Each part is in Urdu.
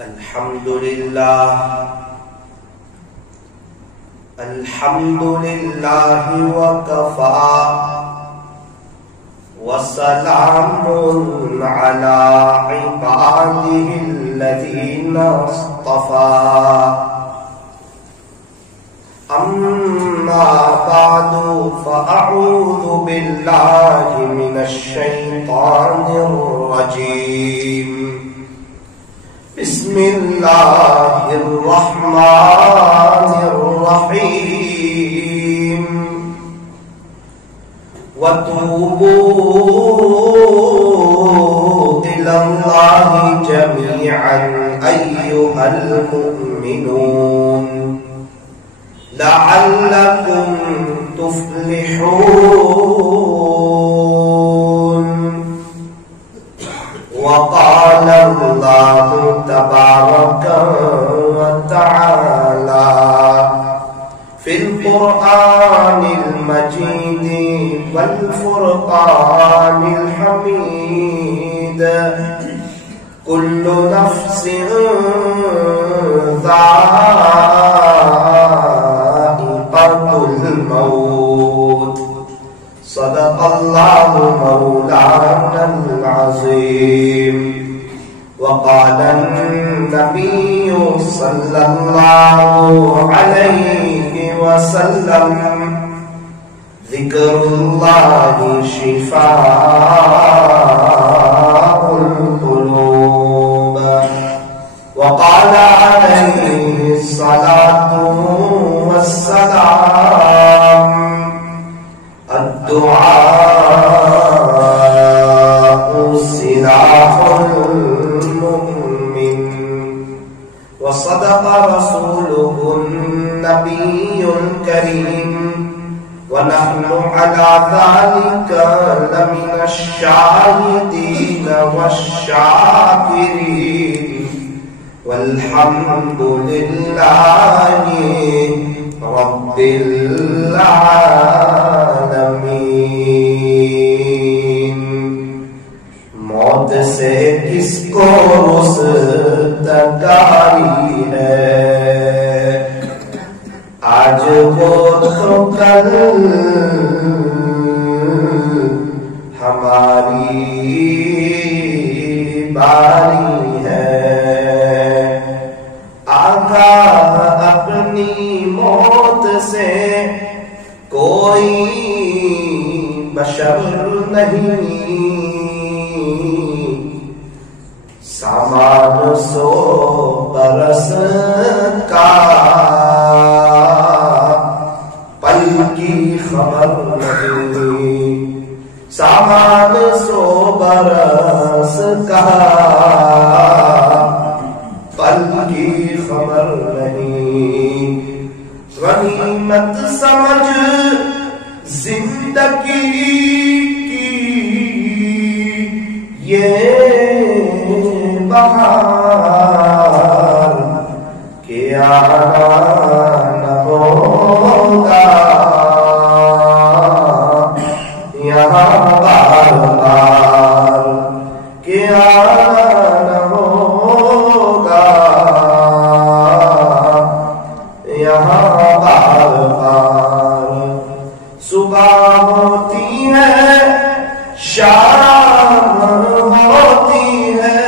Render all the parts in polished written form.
الحمد لله وكفى وسلام على عباده الذين اصطفى أما بعد فأعوذ بالله من الشيطان الرجيم بسم الله الرحمن الرحيم وتوبوا إلى الله جميعا أيها المؤمنون لعلكم تفلحون. وقال الله تبارك وتعالى في القرآن المجيد والفرقان الحميد كل نفس ذائقة الموت صدق الله مولانا العظيم. وقال النبي صلى الله عليه وسلم ذكر الله شفاء القلوب. وقال عليه الصلاة والسلام الدعاء سلاح المؤمن. وصدق رسوله النبي الكريم ونحن على ذلك لمن الشاهدين والشاكرين والحمد لله رب العالمین. موت سے کس کو رستگاری ہے، آج وہ تو کل ہماری باری ہے. آقا اپنی موت سے کوئی بشر نہیں، سامان 100 برس کا پل کی خبر نہیں، سامان 100 برس کا پل کی خبر نہیں. غنیمت سمجھ زندگی کی یہ بہار کہ آنا نہ ہوگا یہاں بار بار، کہ آنا نہ ہوگا یہاں بار بار. صبح ہوتی ہے شام ہوتی ہے،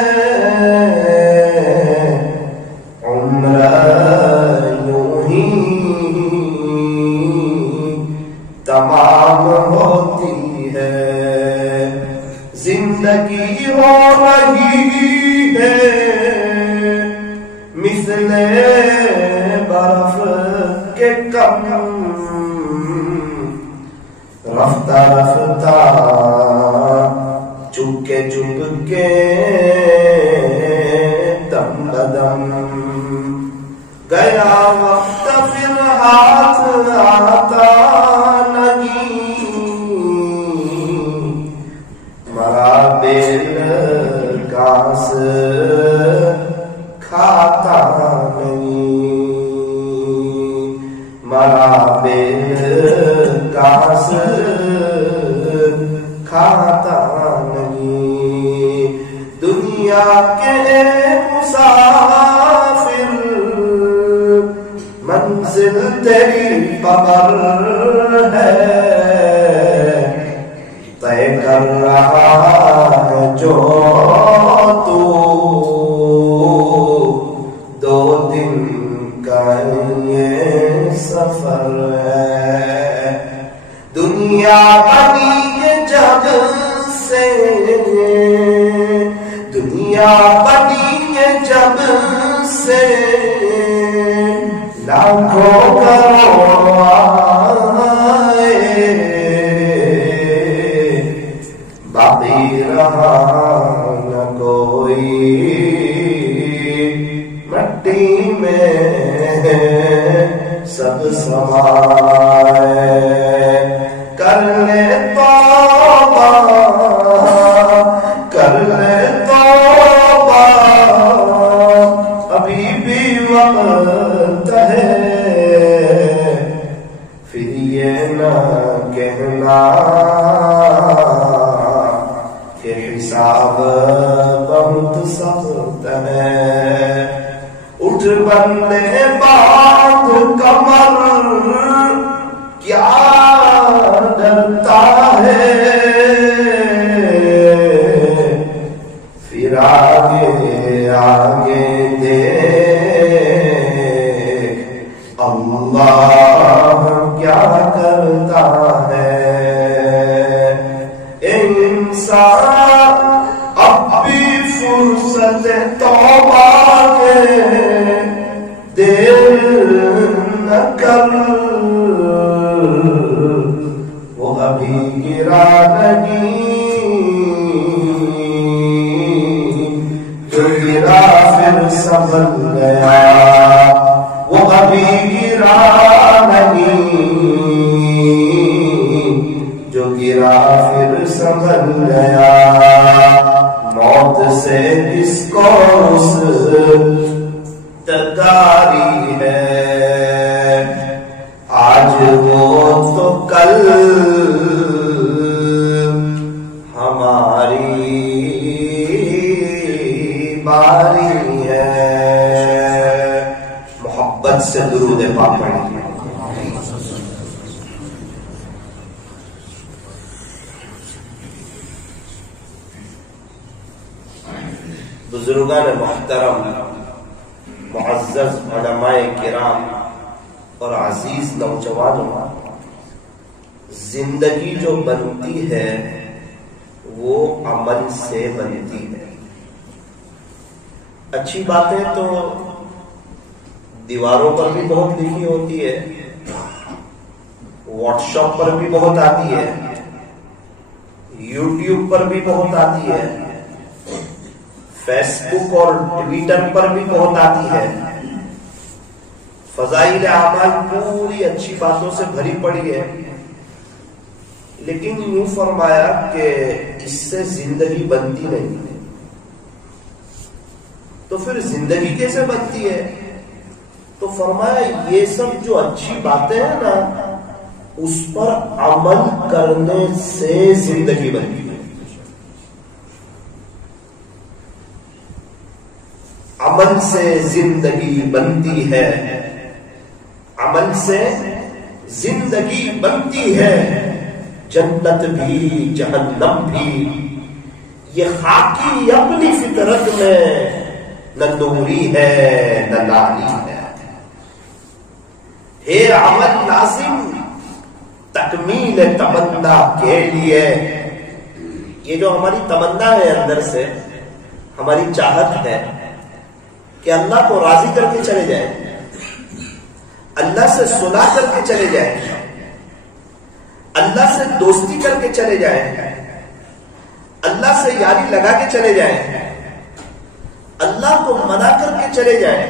تیری قبر ہے طے کر رہا ہے جو تو 2 دن کا یہ سفر ہے دنیا بنی ہے جب سے دنیا بنی ہے جب سے لاکھوں کروڑ آئے باقی رہا نہ کوئی مٹی میں سب سمائے کر لے توبہ کر لے توبہ ابھی بھی وقت ہے پھر یہ نہ کہنا کہ حساب بہت سخت ہے اٹھ بندے باندھ کمر کیا ڈرتا ہے پھر آگے آگے دیکھ اللہ کیا کرتا ہے انسان اب بھی فرصت توبہ کے دیر نہ کر وہ ابھی گرا نہیں جو گرا پھر سنبھل گیا وہ ابھی گرا نہیں جو گرا پھر سنبھل گیا موت سے کس کو تداری ہے آج وہ تو کل ہماری باری ہے محبت سے درود پاک پڑھیں بزرگان محترم معزز علماء کرام اور عزیز نوجوانوں زندگی جو بنتی ہے وہ عمل سے بنتی ہے اچھی باتیں تو دیواروں پر بھی بہت لکھی ہوتی ہے واٹس ایپ پر بھی بہت آتی ہے یوٹیوب پر بھی بہت آتی ہے فیس بک اور ٹویٹر پر بھی بہت آتی ہے فضائل اعمال پوری اچھی باتوں سے بھری پڑی ہے لیکن یوں فرمایا کہ اس سے زندگی بنتی نہیں تو پھر زندگی کیسے بنتی ہے تو فرمایا یہ سب جو اچھی باتیں ہیں نا اس پر عمل کرنے سے زندگی بنتی ہے عمل سے زندگی بنتی ہے عمل سے زندگی بنتی ہے جنت بھی جہنم بھی یہ خاکی اپنی فطرت میں نہ نوری ہے نہ لالی ہے عمل لازم تکمیل تمنا کے لیے یہ جو ہماری تمنا ہے اندر سے ہماری چاہت ہے کہ اللہ کو راضی کر کے چلے جائیں اللہ سے سنا کر کے چلے جائیں اللہ سے دوستی کر کے چلے جائیں اللہ سے یاری لگا کے چلے جائیں اللہ کو منا کر کے چلے جائیں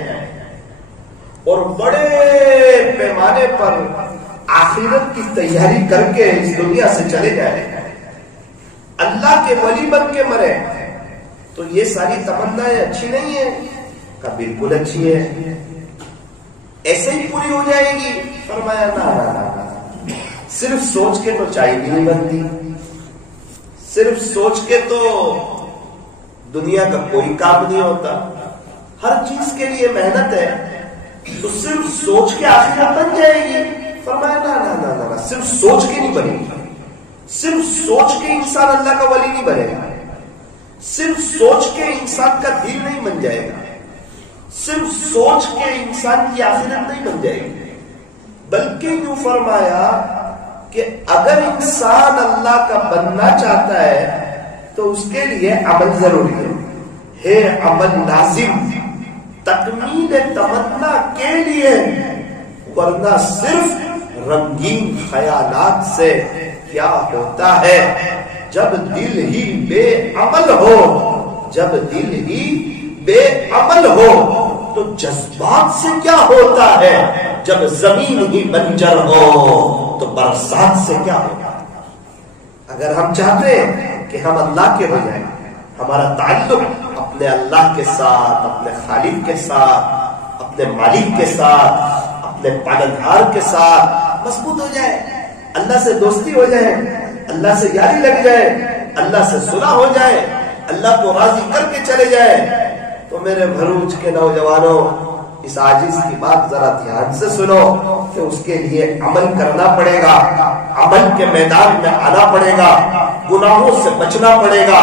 اور بڑے پیمانے پر آخرت کی تیاری کر کے اس دنیا سے چلے جائیں اللہ کے ولی بن کے مرے تو یہ ساری تمنائیں اچھی نہیں ہیں کا بالکل اچھی ہے ایسے ہی پوری ہو جائے گی فرمایا نہ صرف سوچ کے تو چائے بھی نہیں بنتی صرف سوچ کے تو دنیا کا کوئی کام نہیں ہوتا ہر چیز کے لیے محنت ہے تو صرف سوچ کے آخرت بن جائے گی؟ فرمایا نا نا نا نا، صرف سوچ کے نہیں بنے گی، صرف سوچ کے انسان اللہ کا ولی نہیں بنے گا، صرف سوچ کے انسان کا دل نہیں بن جائے گا، صرف سوچ کے انسان کی آخرت نہیں بن جائے گی، بلکہ یوں فرمایا کہ اگر انسان اللہ کا بننا چاہتا ہے تو اس کے لیے عمل ضروری ہے عمل لازم تکمیل تمنا کے لیے، ورنہ صرف رنگین خیالات سے کیا ہوتا ہے؟ جب دل ہی بے عمل ہو، جب دل ہی بے عمل ہو تو جذبات سے کیا ہوتا ہے؟ جب زمین ہی بنجر ہو تو برسات سے کیا ہوگا؟ اگر ہم چاہتے ہیں کہ ہم اللہ کے ہو جائیں، ہمارا تعلق اپنے اللہ کے ساتھ، اپنے خالق کے ساتھ، اپنے مالک کے ساتھ، اپنے پالنہار کے ساتھ مضبوط ہو جائے، اللہ سے دوستی ہو جائے، اللہ سے یاری لگ جائے، اللہ سے صلح ہو جائے، اللہ کو راضی کر کے چلے جائے، تو میرے بھروچ کے نوجوانوں اس عاجز کی بات ذرا دھیان سے سنو کہ اس کے لیے عمل کرنا پڑے گا، عمل کے میدان میں آنا پڑے گا، گناہوں سے بچنا پڑے گا،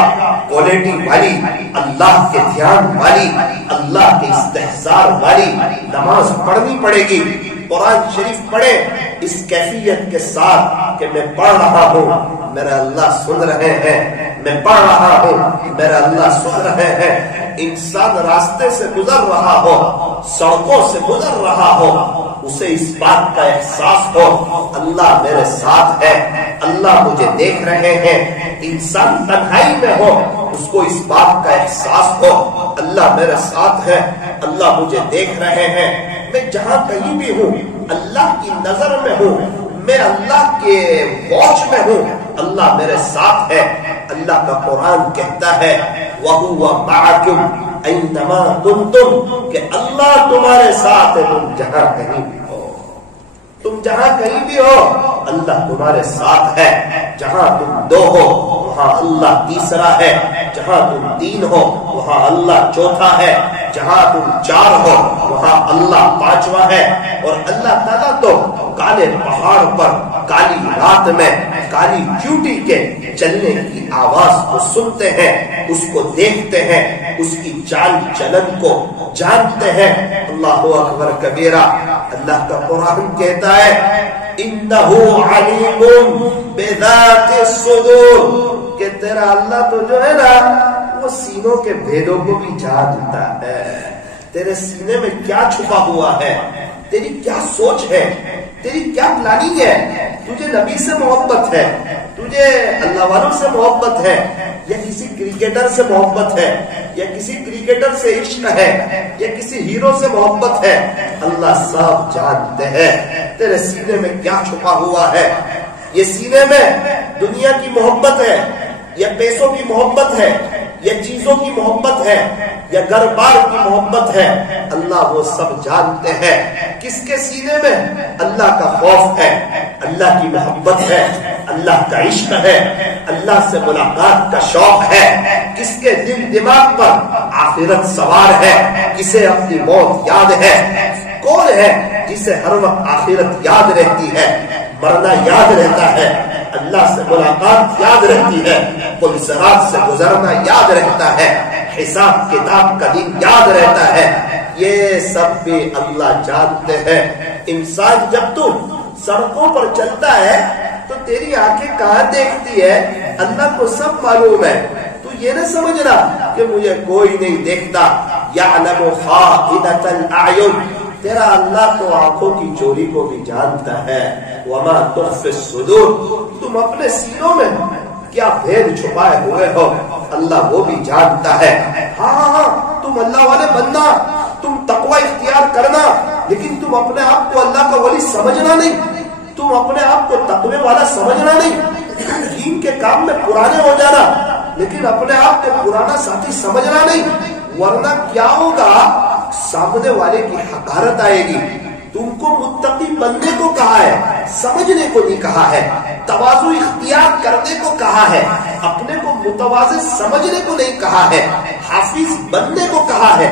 کوالٹی والی، اللہ کے دھیان والی، اللہ کے استحضار والی نماز پڑھنی پڑے گی، قرآن شریف پڑھے اس کیفیت کے ساتھ کہ میں پڑھ رہا ہوں میرا اللہ سن رہے ہیں، میں پڑھ رہا ہوں میرا اللہ سن رہے ہیں، انسان راستے سے گزر رہا ہو، سڑکوں سے گزر رہا ہو، اسے اس بات کا احساس ہو اللہ میرے ساتھ ہے، اللہ مجھے دیکھ رہے ہیں، انسان تنہائی میں ہو اس کو اس بات کا احساس ہو اللہ میرے ساتھ ہے، اللہ مجھے دیکھ رہے ہیں، میں جہاں کہیں بھی ہوں اللہ کی نظر میں ہوں، میں اللہ کے واچ میں ہوں، اللہ میرے ساتھ ہے۔ اللہ کا قرآن کہتا ہے وَهُوَ مَعَكُمْ أَيْنَمَا كُنْتُمْ، کہ اللہ تمہارے ساتھ ہے، تم جہاں کہیں بھی ہو، تم جہاں کہیں بھی ہو اللہ تمہارے ساتھ ہے، جہاں تم دو ہو وہاں اللہ تیسرا ہے، جہاں تم تین ہو وہاں اللہ چوتھا ہے، جہاں تم چار ہو وہاں اللہ پانچواں ہے، اور اللہ تعالیٰ تو کالے پہاڑ پر کالی رات میں کالی چیوٹی کے چلنے کی آواز کو سنتے ہیں، اس کو دیکھتے ہیں، اس کی چال چلن کو جانتے ہیں۔ اللہ اکبر کبیرہ، اللہ کا قرآن کہتا ہے انہ علیم بذات الصدور، کہ تیرا اللہ تو جو ہے نا وہ سینوں کے بھیدوں کو بھی جانتا ہے، تیرے سینے میں کیا چھپا ہوا ہے، تیری کیا سوچ ہے، تیری کیا پلاننگ ہے، تجھے نبی سے محبت ہے، تجھے اللہ والوں سے محبت ہے، یا کسی کرکٹر سے محبت ہے، یا کسی کرکٹر سے عشق ہے، یا کسی ہیرو سے محبت ہے، اللہ صاحب جانتے ہیں تیرے سینے میں کیا چھپا ہوا ہے۔ یہ سینے میں دنیا کی محبت ہے یا پیسوں کی محبت ہے یا چیزوں کی محبت ہے یا گھر بار کی محبت ہے، اللہ وہ سب جانتے ہیں۔ کس کے سینے میں اللہ کا خوف ہے، اللہ کی محبت ہے، اللہ کا عشق ہے، اللہ سے ملاقات کا شوق ہے، کس کے دل دماغ پر آخرت سوار ہے، کسے اپنی موت یاد ہے، کون ہے جسے ہر وقت آخرت یاد رہتی ہے، مرنا یاد رہتا ہے، اللہ سے ملاقات یاد رہتی ہے، پلسرات سے گزرنا یاد رہتا ہے، حساب کتاب کا دن یاد رہتا ہے، یہ سب بھی اللہ جانتے ہیں۔ انسان جب تو سڑکوں پر چلتا ہے تو تیری آنکھیں کہاں دیکھتی ہے اللہ کو سب معلوم ہے، تو یہ نہ سمجھنا کہ مجھے کوئی نہیں دیکھتا، یعلم خائنۃ الاعین، تیرا اللہ تو آنکھوں کی چوری کو بھی جانتا ہے، وما تخفی الصدور، تم اپنے سینوں میں کیا بھید چھپائے ہوئے ہو اللہ وہ بھی جانتا ہے۔ ہاں تم اللہ والے بننا، تم تقوی اختیار کرنا، لیکن تم اپنے آپ کو اللہ کا ولی سمجھنا نہیں، تم اپنے آپ کو تقوی والا سمجھنا نہیں، دین کے کام میں پرانے ہو جانا لیکن اپنے آپ کو پرانا ساتھی سمجھنا نہیں، ورنہ کیا ہوگا، سامنے والے کی حقارت آئے گی۔ تم کو متقی بننے کو کہا ہے، سمجھنے کو نہیں کہا ہے، تواضع اختیار کرنے کو کہا ہے، اپنے کو متواضع سمجھنے کو نہیں کہا ہے، حافظ بننے کو کہا ہے،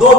2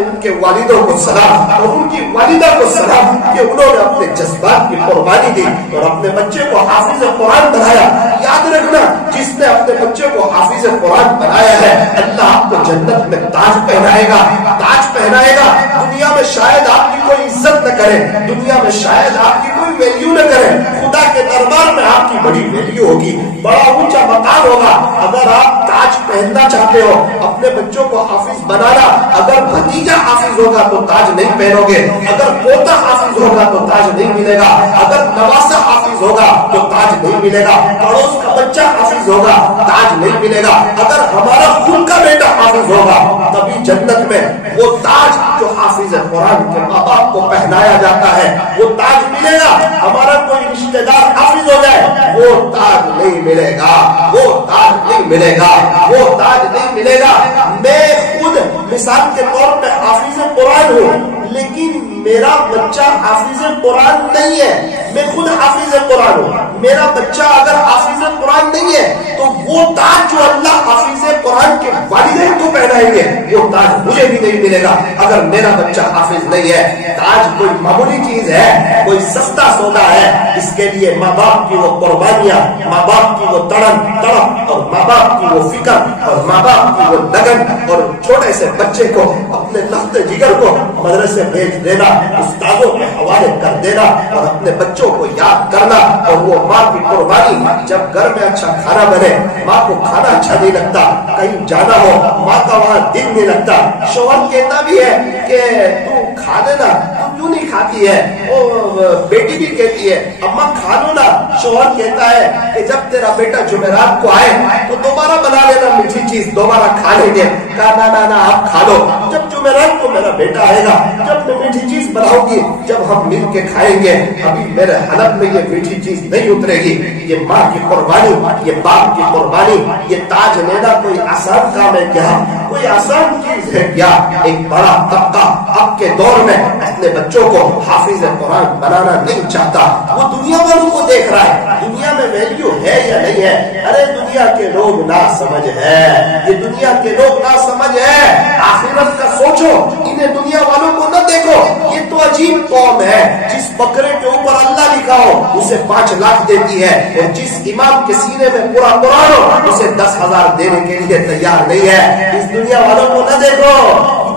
ان کے والدوں کو سلام اور ان کی والدہ کو سلام کہ انہوں نے اپنے جذبات کی قربانی دی اور اپنے بچے کو حافظ قرآن بنایا. یاد رکھنا جس نے اپنے بچے کو حافظ قرآن بنایا ہے اللہ آپ کو جنت میں تاج پہنائے گا, تاج پہنائے گا. دنیا میں شاید آپ کی کوئی عزت نہ کرے, دنیا میں شاید آپ کی کوئی ویلیو نہ کرے, خدا کے دربار میں آپ کی بڑی ویلیو ہوگی, بڑا اونچا مقام ہوگا. اگر آپ تاج پہننا چاہتے ہو, اپنے بچوں کو حافظ بنانا, اگر بھتیجا حافظ ہوگا تو تاج نہیں پہنو گے, اگر پوتا حافظ ہوگا تو تاج نہیں ملے گا, اگر نواسا حافظ ہوگا تو تاج نہیں ملے گا, پڑوس کا بچہ حافظ ہوگا تاج نہیں ملے گا. اگر ہمارا خود کا بیٹا حافظ ہوگا تبھی جنت میں وہ تاج جو حافظ قرآن کے ماں باپ کو پہنایا جاتا ہے وہ تاج ملے گا. ہمارا کوئی رشتہ دار حافظ ہو جائے وہ تاج نہیں ملے گا, وہ تاج نہیں ملے گا, وہ تاج نہیں ملے گا. میں خود مثال کے طور پہ حافظ قرآن ہوں لیکن میرا بچہ حافظ قرآن نہیں ہے. میں خود حافظ قرآن ہوں, میرا بچہ اگر حافظ قرآن نہیں ہے تو وہ تاج جو اللہ حافظ قرآن کے والدین کو پہنائیں گے وہ تاج مجھے بھی نہیں ملے گا اگر میرا بچہ حافظ نہیں ہے. تاج کوئی معمولی چیز ہے, کوئی سستا سودا ہے. اس کے لیے ماں باپ کی وہ قربانیاں, ماں باپ کی وہ تڑپ اور ماں باپ کی وہ فکر اور ماں باپ کی وہ لگن اور چھوٹے سے بچے کو اپنے لخت جگر کو مدرسے بھیج دینا, استادوں کے حوالے کر دینا اور اپنے بچوں کو یاد کرنا. اور وہ ماں کی قربانی, جب گھر میں اچھا کھانا بنے ماں کو کھانا اچھا نہیں لگتا, کہیں جانا ہو ماں کا وہاں دل نہیں لگتا. شوہر کہتا بھی ہے کہ تو کھا لینا, تو کیوں نہیں کھاتی ہے, وہ بیٹی بھی کہتی ہے اماں کھا لو نا. شوہر کہتا ہے کہ جب تیرا بیٹا جمعرات کو آئے تو دوبارہ بنا لینا میٹھی چیز, دوبارہ کھا لیں گے. کہا نا آپ کھا لو, جب جمعرات کو میرا بیٹا آئے گا جب میں میٹھی چیز بناؤں گی جب ہم مل کے کھائیں گے, ابھی میرے حلق میں یہ میٹھی چیز نہیں اترے گی. یہ ماں کی قربانی, یہ باپ کی قربانی, یہ تاج لینا کوئی آسان کام ہے کیا, کوئی آسان چیز ہے کیا. ایک بڑا طبقہ اب کے دور میں اپنے بچوں کو حافظ قرآن بنانا نہیں چاہتا. وہ دنیا والوں کو دیکھ رہا ہے دنیا میں ویلیو ہے یا نہیں ہے. ارے دنیا کے لوگ نا سمجھ ہے, یہ دنیا کے لوگ نا سمجھ ہے. آخرت کا سوچو, انہیں دنیا والوں کو نہ دیکھو. یہ تو عجیب قوم ہے جس بکرے کے اوپر اللہ لکھا ہو اسے 5 لاکھ دیتی ہے, اور جس امام کے سینے میں پورا قرآن ہو اسے 10,000 دینے کے لیے تیار نہیں ہے. اس دنیا والوں کو نہ دیکھو,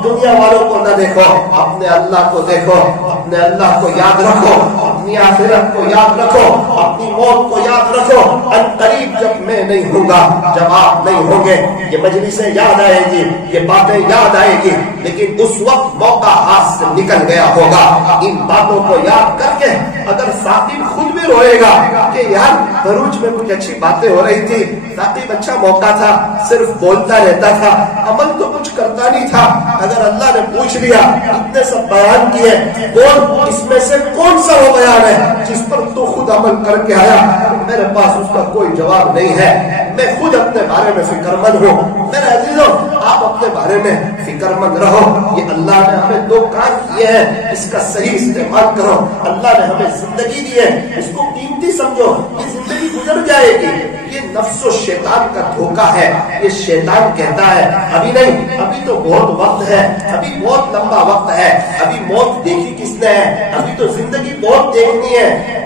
دنیا والوں کو نہ دیکھو, اپنے اللہ کو دیکھو, اپنے اللہ کو یاد رکھو, اپنی آخرت کو یاد رکھو, اپنی موت کو یاد رکھو. ان قریب جب میں نہیں ہوں گا, جب آپ نہیں ہوں گے, یہ مجلسیں یاد آئے گی, یہ باتیں یاد آئے گی, لیکن اس وقت موقع ہاتھ سے نکل گیا ہوگا. ان باتوں کو یاد کر کے اگر ثاقب خود بھی روئے گا کہ یار بھروچ میں کچھ اچھی باتیں ہو رہی تھی, ثاقب اچھا موقع تھا, صرف بولتا رہتا تھا, عمل تو کچھ کرتا نہیں تھا. اگر اللہ نے پوچھ لیا اتنے سب بیان کیے, کون اس میں سے کون سا وہ بیان ہے جس پر تو خود عمل کر کے آیا, میرے پاس اس کا کوئی جواب نہیں ہے. میں خود اپنے بارے میں فکر مند ہوں. میرے عزیزوں آپ اپنے بارے میں فکر مند رہو. یہ اللہ نے ہمیں 2 کام کیے ہیں, اس کا صحیح استعمال کرو. اللہ نے ہمیں زندگی دی ہے, اس کو قیمتی سمجھو. یہ زندگی گزر جائے گی, یہ نفس و شیطان کا دھوکہ ہے. یہ شیطان کہتا ہے ابھی نہیں, ابھی تو بہت وقت ہے, ابھی بہت لمبا وقت ہے, ابھی موت دیکھی کس نے ہے, ابھی تو زندگی بہت دیکھنی ہے.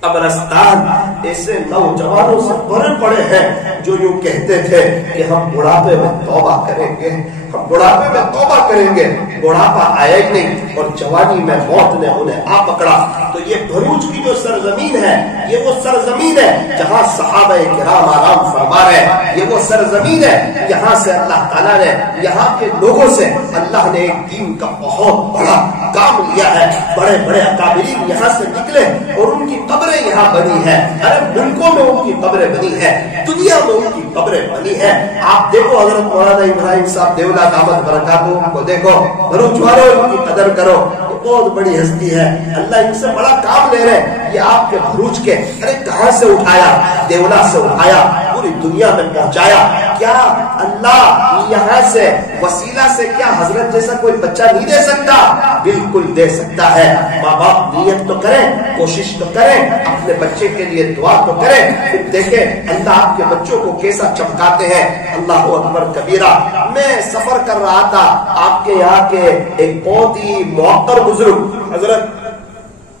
قبرستان ایسے نوجوانوں سے بھرے پڑے ہیں جو یوں کہتے تھے کہ ہم بڑھاپے میں توبہ کریں گے, ہم بڑھاپے میں توبہ کریں گے. بڑھاپا آیا ہی نہیں اور جوانی میں موت نے انہیں آ پکڑا. تو یہ بھروچ کی جو سرزمین ہے یہ وہ سرزمین ہے جہاں صحابہ کرام آرام فرما رہے. یہ وہ سرزمین ہے یہاں سے اللہ تعالیٰ نے, یہاں کے لوگوں سے اللہ نے ایک دین کا بہت بڑا کام لیا ہے. بڑے بڑے اکابرین یہاں سے نکلے اور ان کی قبریں یہاں بنی ہے. ارے ملکوں میں ان کی قبریں بنی ہے, دنیا میں ان کی قبریں بنی ہے. آپ دیکھو حضرت مولانا ابراہیم صاحب دیولا دامت برکاتہ کو دیکھو, بھروچ والوں ان کی قدر کرو. بہت بڑی ہستی ہے, اللہ ان سے بڑا کام لے رہے ہیں. یہ آپ کے بھروچ کے ارے کہاں سے اٹھایا, دیولا سے اٹھایا, پوری دنیا میں پہنچایا. کیا اللہ یہاں سے وسیلہ سے کیا حضرت جیسا کوئی بچہ نہیں دے سکتا؟ بالکل دے سکتا ہے. ماں باپ نیت تو کریں, کوشش تو کریں, اپنے بچے کے لیے دعا تو کریں, پھر دیکھیں اللہ آپ کے بچوں کو کیسا چمکاتے ہیں. اللہ اکبر کبیرہ. میں سفر کر رہا تھا, آپ کے یہاں کے ایک بہت ہی موقر بزرگ حضرت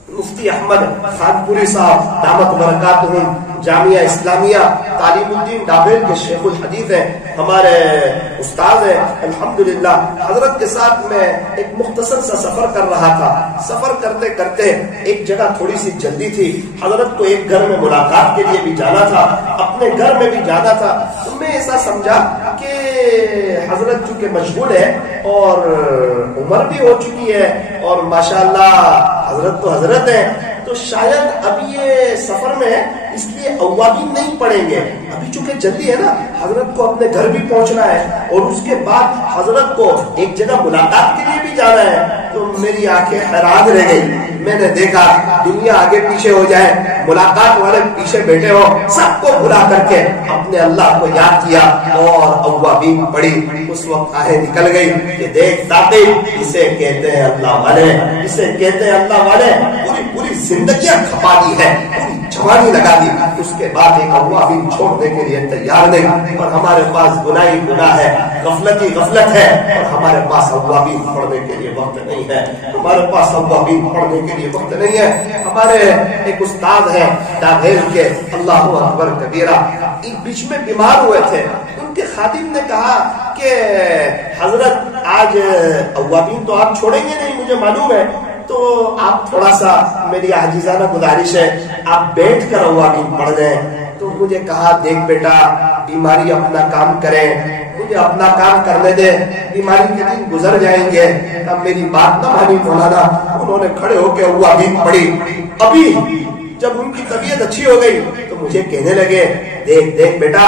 مفتی احمد خانپوری صاحب دامت برکاتہم جامعہ اسلامیہ تعلیم الدین ڈابیل کے شیخ الحدیث ہیں, ہمارے استاد ہیں الحمدللہ. حضرت کے ساتھ میں ایک مختصر سا سفر کر رہا تھا. سفر کرتے کرتے ایک جگہ تھوڑی سی جلدی تھی. حضرت کو ایک گھر میں ملاقات کے لیے بھی جانا تھا, اپنے گھر میں بھی جانا تھا. تو میں ایسا سمجھا کہ حضرت چونکہ مشغول ہے اور عمر بھی ہو چکی ہے اور ماشاءاللہ حضرت تو حضرت ہیں, تو شاید اب یہ سفر میں اس لیے اوابین نہیں پڑیں گے. ابھی چونکہ جلدی ہے نا, حضرت کو اپنے گھر بھی پہنچنا ہے اور اس کے بعد حضرت کو ایک جگہ ملاقات کے لیے بھی جانا ہے. تو میری آنکھیں حیران رہ گئی. میں نے دیکھا دنیا آگے پیچھے ہو جائے, ملاقات والے پیچھے بیٹھے ہو, سب کو بلا کر کے اپنے اللہ کو یاد کیا اور اوابین پڑھی. اس وقت آہیں نکل گئی کہ دیکھ داتے, اسے کہتے ہیں اللہ والے, اسے کہتے ہیں اللہ والے. پوری زندگیاں کھپا دی ہے, پوری جوانی لگا دی, اس کے بعد ایک اوابین چھوڑنے کے لیے تیار نہیں. اور ہمارے پاس گناہ ہی گناہ ہے, غفلت ہی غفلت ہے, اور ہمارے پاس اوابین پڑھنے کے لیے وقت نہیں ہے. ہمارے پاس اوابین پڑھنے کے لیے وقت نہیں ہے. ہمارے ایک استاد ہیں ڈابیل کے, اللہ اکبر کبیرہ, ایک بیچ میں بیمار ہوئے تھے. ان کے خادم نے کہا کہ حضرت آج اوابین تو آپ چھوڑیں گے نہیں, مجھے معلوم ہے, تو آپ تھوڑا سا, میری عاجزانہ گزارش ہے, آپ بیٹھ کر اوابین پڑھ دیں. تو مجھے کہا دیکھ بیٹا, بیماری اپنا کام کریں, مجھے اپنا کام کرنے دے, بیماری کے دن گزر جائیں گے. اب میری بات نہ مانی مولانا. انہوں نے کھڑے ہو کے اوابین پڑھی. ابھی جب ان کی طبیعت اچھی ہو گئی تو مجھے کہنے لگے دیکھ دیکھ بیٹا,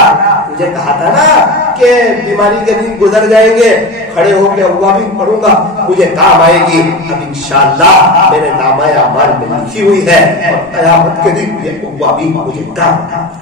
مجھے کہا تھا نا کہ بیماری کے دن گزر جائیں گے, کھڑے ہو کے اوابین پڑھوں گا, مجھے کام آئے گی. اب انشاءاللہ میرے نامہ اعمال میں لکھی ہوئی ہے اور قیامت کے دن یہ اوابین مجھے کام.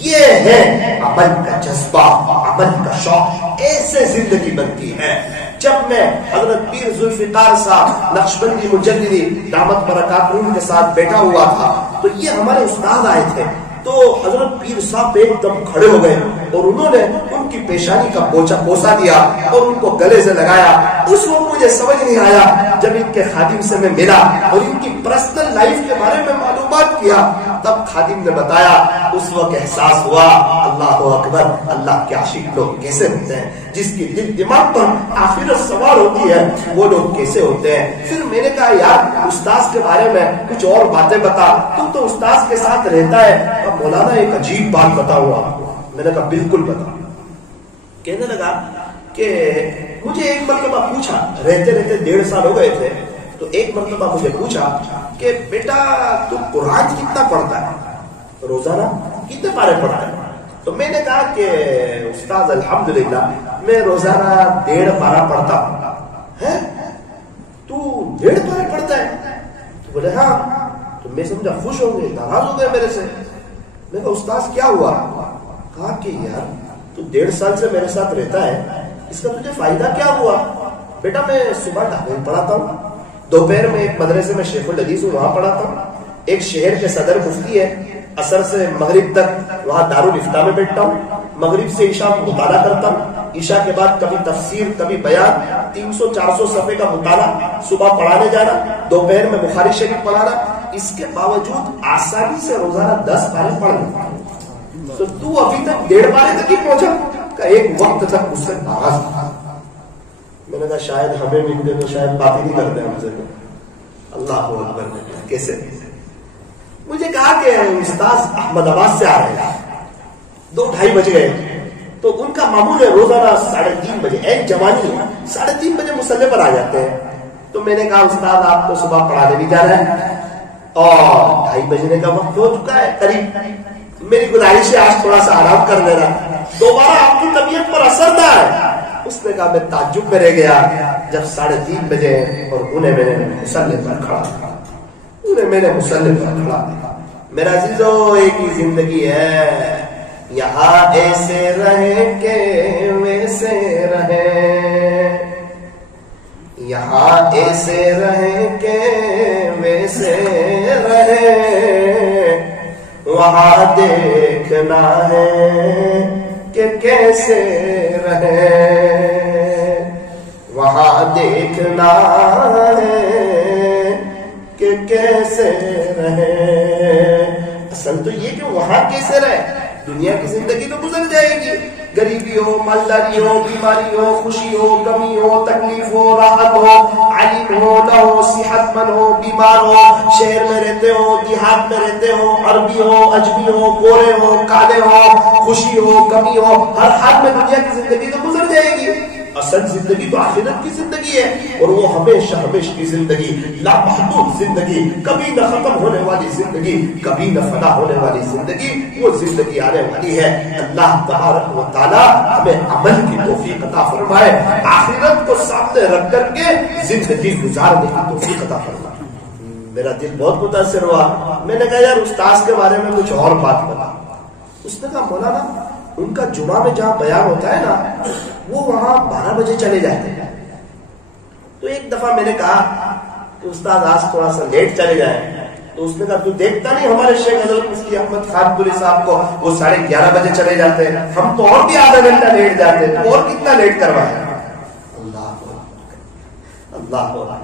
یہ ہے عمل کا جذبہ, عمل کا شوق. ایسے زندگی بنتی ہے. جب میں حضرت پیر ذوالفقار صاحب نقشبندی مجددی دامت برکاتہم کے ساتھ بیٹھا ہوا تھا, تو یہ ہمارے استاد آئے تھے. تو حضرت پیر صاحب ایک دم کھڑے ہو گئے اور انہوں نے ان کی پیشانی کا بوسہ دیا اور ان کو گلے سے لگایا. اس وقت مجھے سمجھ نہیں آیا, جب ان کے خادم سے میں ملا اور ان کی پرسنل لائف کے بارے میں معلومات کیا, تب خادم نے بتایا. اس وقت احساس ہوا اللہ اکبر, اللہ کے عاشق لوگ کیسے ہوتے ہیں, جس کی دل دماغ پر آخرت سوار ہوتی ہے وہ لوگ کیسے ہوتے ہیں. پھر میں نے کہا یار استاذ کے بارے میں کچھ اور باتیں بتا, تو استاذ کے ساتھ رہتا ہے. اب مولانا ایک عجیب بات بتاؤں آپ کو. میں نے کہا بالکل بتا. کہنے لگا کہ مجھے ایک مرتبہ پوچھا, رہتے رہتے 1.5 سال ہو گئے تھے, تو ایک مرتبہ مجھے پوچھا کہ بیٹا تو قرآن کتنا پڑھتا ہے, روزانہ کتنے پارے پڑھتا ہے. تو میں نے کہا کہ استاد الحمدللہ میں روزانہ 1.5 پارہ پڑھتا ہوں. ہے تو 1.5 پارے پڑھتا ہے؟ تو بولے ہاں. تو میں سمجھا خوش ہوں گے, ناراض ہو گئے میرے سے. میں کہا استاد کیا ہوا؟ کہا کہ یار تو 1.5 سال سے میرے ساتھ رہتا ہے, اس کا تجھے فائدہ کیا ہوا؟ بیٹا میں صبح ڈابیل پڑھاتا ہوں, دوپہر میں ایک مدرسے میں شیخ الحدیث ہوں وہاں پڑھاتا ہوں, ایک شہر کے صدر مفتی ہے, عصر سے مغرب تک وہاں دارالفتاح میں بیٹھتا ہوں, مغرب سے عشاء مطالعہ کرتا ہوں, عشاء کے بعد کبھی تفسیر کبھی بیان, 300-400 صفحے کا مطالعہ, صبح پڑھانے جانا, دوپہر میں بخاری شریف پڑھانا. اس کے باوجود آسانی سے روزانہ 10 پارے پڑھ لیتا ہوں. تو ابھی تک 1.5 پارے تک ہی پہنچا. کہ ایک وقت تک مجھ سے ناراض تھا. میں نے کہا شاید ہمیں ملتے تو شاید بات ہی نہیں کرتے ہم سے. اللہ اکبر. کیسے؟ مجھے کہا کہ استاد احمد آباد سے آ رہے ہیں, 2-2:30 بج گئے, تو ان کا معمول ہے روزانہ 3:30 بجے, ایک جوانی ہے, 3:30 بجے مصلی پر آ جاتے ہیں. تو میں نے کہا استاد آپ کو صبح پڑھانے بھی جانا ہے اور 2:30 بجنے کا وقت ہو چکا ہے قریب, میری گزارش ہے آج تھوڑا سا آرام کر لینا, دوبارہ آپ کی طبیعت پر اثر نہ ہے. اس نے کہا میں تعجب میں رہ گیا جب 3:30 بجے اور انہیں میں نے مصلی پر کھڑا تھا. انہیں میں نے مصلی پر کھڑا. میرا عزیزو ایک ہی زندگی ہے, یہاں ایسے رہے کہ ویسے رہے، یہاں ایسے رہے کہ ویسے رہے، وہاں دیکھنا ہے کہ کیسے رہے، وہاں دیکھنا ہے کہ کیسے رہے۔ اصل تو یہ کہ وہاں کیسے رہے، دنیا کی زندگی تو گزر جائے گی، غریبی ہو، مالداری ہو، بیماری ہو، خوشی ہو، غمی ہو، تکلیف ہو، راحت ہو، علیم ہو نہ ہو، صحت مند ہو، بیمار ہو، شہر میں رہتے ہو، دیہات میں رہتے ہو، عربی ہو، اجمی ہو، گورے ہو، کالے ہو، خوشی ہو، غمی ہو، ہر حال میں دنیا کی زندگی تو گزر جائے گی۔ اصل زندگی تو آخرت کی زندگی ہے، اور وہ ہمیشہ ہمیشہ کی زندگی، لامحدود زندگی، کبھی نہ ختم ہونے والی زندگی، کبھی نہ فنا ہونے والی زندگی، وہ زندگی آنے والی ہے۔ اللہ تبارک و تعالی ہمیں عمل کی توفیق عطا فرمائے، آخرت کو سامنے رکھ کر کے زندگی گزارنے کی توفیق عطا فرمائے۔ میرا دل بہت متاثر ہوا، میں نے کہا یار استاذ کے بارے میں کچھ اور بات بتا۔ اس نے کہا مولانا ان کا جمعہ میں جہاں بیان ہوتا ہے نا، وہ وہاں 12 بجے چلے جاتے ہیں۔ تو ایک دفعہ میں نے کہا کہ استاد آج تھوڑا سا لیٹ چلے جائیں، تو اس نے کہا تو دیکھتا نہیں ہمارے شیخ حضرت مفتی احمد خان پوری صاحب کو، وہ 11:30 بجے چلے جاتے ہیں، ہم تو اور بھی آدھا گھنٹہ لیٹ جاتے ہیں، تو اور کتنا لیٹ کروائے۔ اللہ اللہ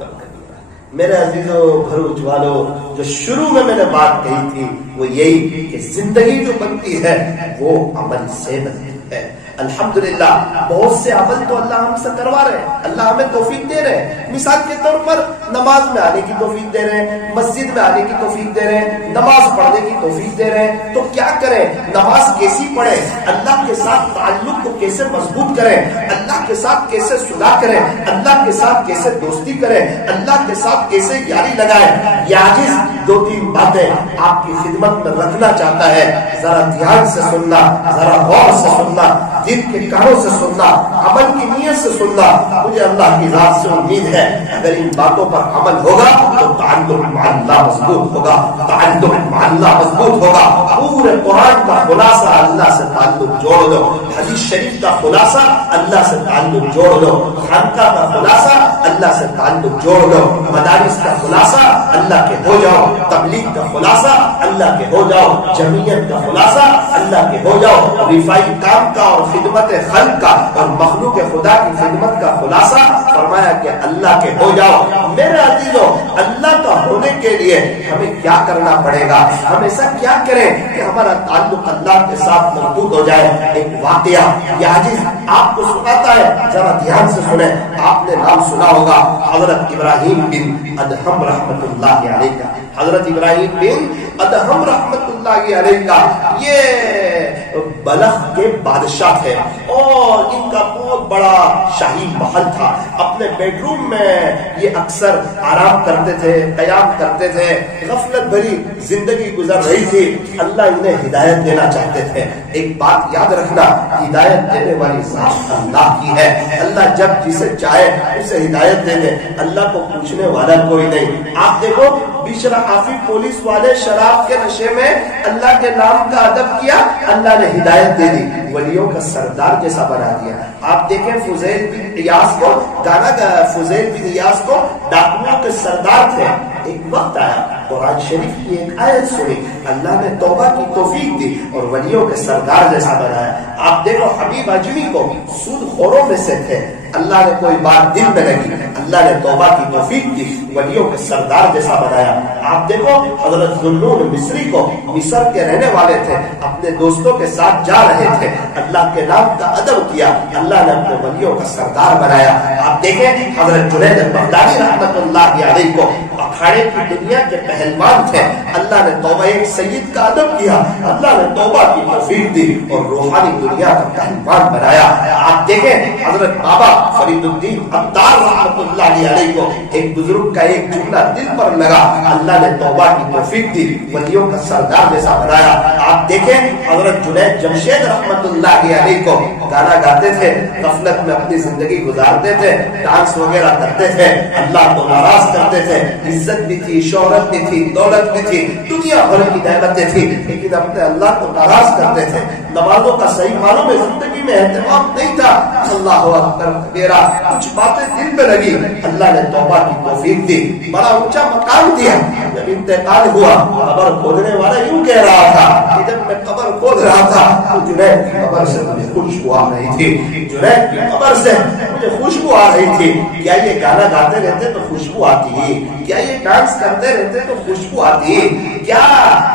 میرے عزیزو بھروچ والو، جو شروع میں نے بات کہی تھی وہ یہی کہ زندگی جو بنتی ہے وہ عمل سے بنتی ہے۔ الحمدللہ بہت سے عمل تو اللہ ہم سے کروا رہے ہیں، اللہ ہمیں توفیق دے رہے ہیں۔ مثال کے طور پر نماز میں آنے کی توفیق دے رہے ہیں، مسجد میں آنے کی توفیق دے رہے ہیں، نماز پڑھنے کی توفیق دے رہے ہیں۔ تو کیا کریں، نماز کیسی پڑھیں، اللہ کے ساتھ تعلق کو کیسے مضبوط کریں، اللہ کے ساتھ کیسے صلح کریں، اللہ کے ساتھ کیسے دوستی کریں، اللہ کے ساتھ کیسے یاری لگائیں۔ یہ عاجز 2-3 باتیں آپ کی خدمت میں رکھنا چاہتا ہے، ذرا دھیان سے سننا، ذرا غور سے سننا، دل کے کانوں سے سننا، عمل کی نیت سے سننا۔ مجھے اللہ کی ذات سے امید ہے اگر ان باتوں پر عمل ہوگا تو تعلق مع اللہ مضبوط ہوگا، تعلق مع اللہ مضبوط ہوگا۔ پورے قرآن کا خلاصہ اللہ سے تعلق جوڑ دو، حدیث شریف کا خلاصہ اللہ سے تعلق جوڑ دو، خانقاہ کا خلاصہ اللہ سے تعلق جوڑ دو، مدارس کا خلاصہ اللہ کے ہو جاؤ، تبلیغ کا خلاصہ اللہ کے ہو جاؤ، جمعیت کا خلاصہ اللہ کے ہو جاؤ، رفائی کام کا اور خدمت خلق کا اور مخلوق خدا کی خدمت کا خلاصہ فرمایا کہ اللہ کے ہو جاؤ۔ میرے عزیزو اللہ کا ہونے کے لیے ہمیں کیا کرنا پڑے گا، ہم ایسا کیا کریں کہ ہمارا تعلق اللہ کے ساتھ مضبوط ہو جائے۔ ایک واقعہ یہ عزیز آپ کو سناتا ہے، ذرا دھیان سے سنیں۔ آپ نے نام سنا ہوگا حضرت ابراہیم بن ادہم رحمت اللہ علیہ کا، حضرت ابراہیم بن ادہم رحمت اللہ علیہ کا یہ بلخ کے بادشاہ تھے، اور ان کا بہت بڑا شاہی محل تھا۔ اپنے بیڈ روم میں یہ اکثر آرام کرتے تھے، قیام کرتے تھے، غفلت بھری زندگی گزر رہی تھی۔ اللہ انہیں ہدایت دینا چاہتے تھے۔ ایک بات یاد رکھنا، ہدایت دینے والی ذات اللہ کی ہے۔ اللہ جب جسے چاہے اسے ہدایت دے دے، اللہ کو پوچھنے والا کوئی نہیں۔ آپ دیکھو بشرا حافظ پولیس والے شراب کے نشے میں اللہ کے نام کا ادب کیا، اللہ نے ہدایت دے دی، ولیوں کا سردار جیسا بنا دیا۔ آپ دیکھیں فضیل بن ایاس کو، گانا فضیل بن ایاس کو ڈاکوؤں کے سردار تھے، ایک وقت آیا قرآن شریف کی ایک آیت سنی، اللہ نے توبہ کی توفیق دی اور ولیوں کے سردار جیسا بنایا۔ آپ دیکھو حبیب اجمی کو سود خوروں میں سے تھے، اللہ نے کوئی بات دل میں لگی، اللہ نے توبہ کی توفیق دی، ولیوں کے سردار جیسا بنایا۔ آپ دیکھو حضرت ذوالنون مصری کو، مصر کے رہنے والے تھے، اپنے دوستوں کے ساتھ جا رہے تھے، اللہ کے نام کا ادب کیا، اللہ نے اپنے ولیوں کا سردار بنایا۔ آپ دیکھیں حضرت جنید بغدادی رحمت اللہ علیہ کو اکھاڑے کی دنیا کے پہلوان تھے، اللہ نے توبہ، ایک سید کا ادب کیا، اللہ نے توبہ کی توفیق دی اور روحانی دنیا کا پہلوان بنایا۔ آپ دیکھیں حضرت بابا فرید الدین عطار رحمت اللہ علیہ کو ایک بزرگ کا ایک جملہ دل پر لگا، اللہ نے توبہ کی توفیق دی، ولیوں کا سردار جیسا بنایا۔ آپ دیکھیں حضرت جنید جمشید رحمت اللہ علیہ کو گانا گاتے تھے، غفلت میں اپنی زندگی گزارتے تھے، ڈانس وغیرہ کرتے تھے، اللہ کو ناراض کرتے تھے، عزت بھی تھی، شہرت بھی تھی، دولت بھی تھی، دنیا بھر کی نعمتیں تھی، لیکن اپنے اللہ کو ناراض کرتے تھے. نمازوں کا صحیح معنوں میں زندگی میں اہتمام نہیں تھا. اللہ اکبر کبیرہ، کچھ باتیں دل میں لگی، اللہ نے توبہ کی توفیق دی، بڑا اونچا مقام دیا. جب انتقال ہوا قبر کھودنے والا یوں کہہ رہا تھا کہ جب میں قبر کھود رہا تھا تو جنید کی قبر سے مجھے خوشبو آ رہی تھی، جنید کی قبر سے مجھے خوشبو آ رہی تھی. کیا یہ گانا گاتے رہتے تو خوشبو آتی؟ کیا یہ ڈانس کرتے رہتے تو خوشبو آتی؟ کیا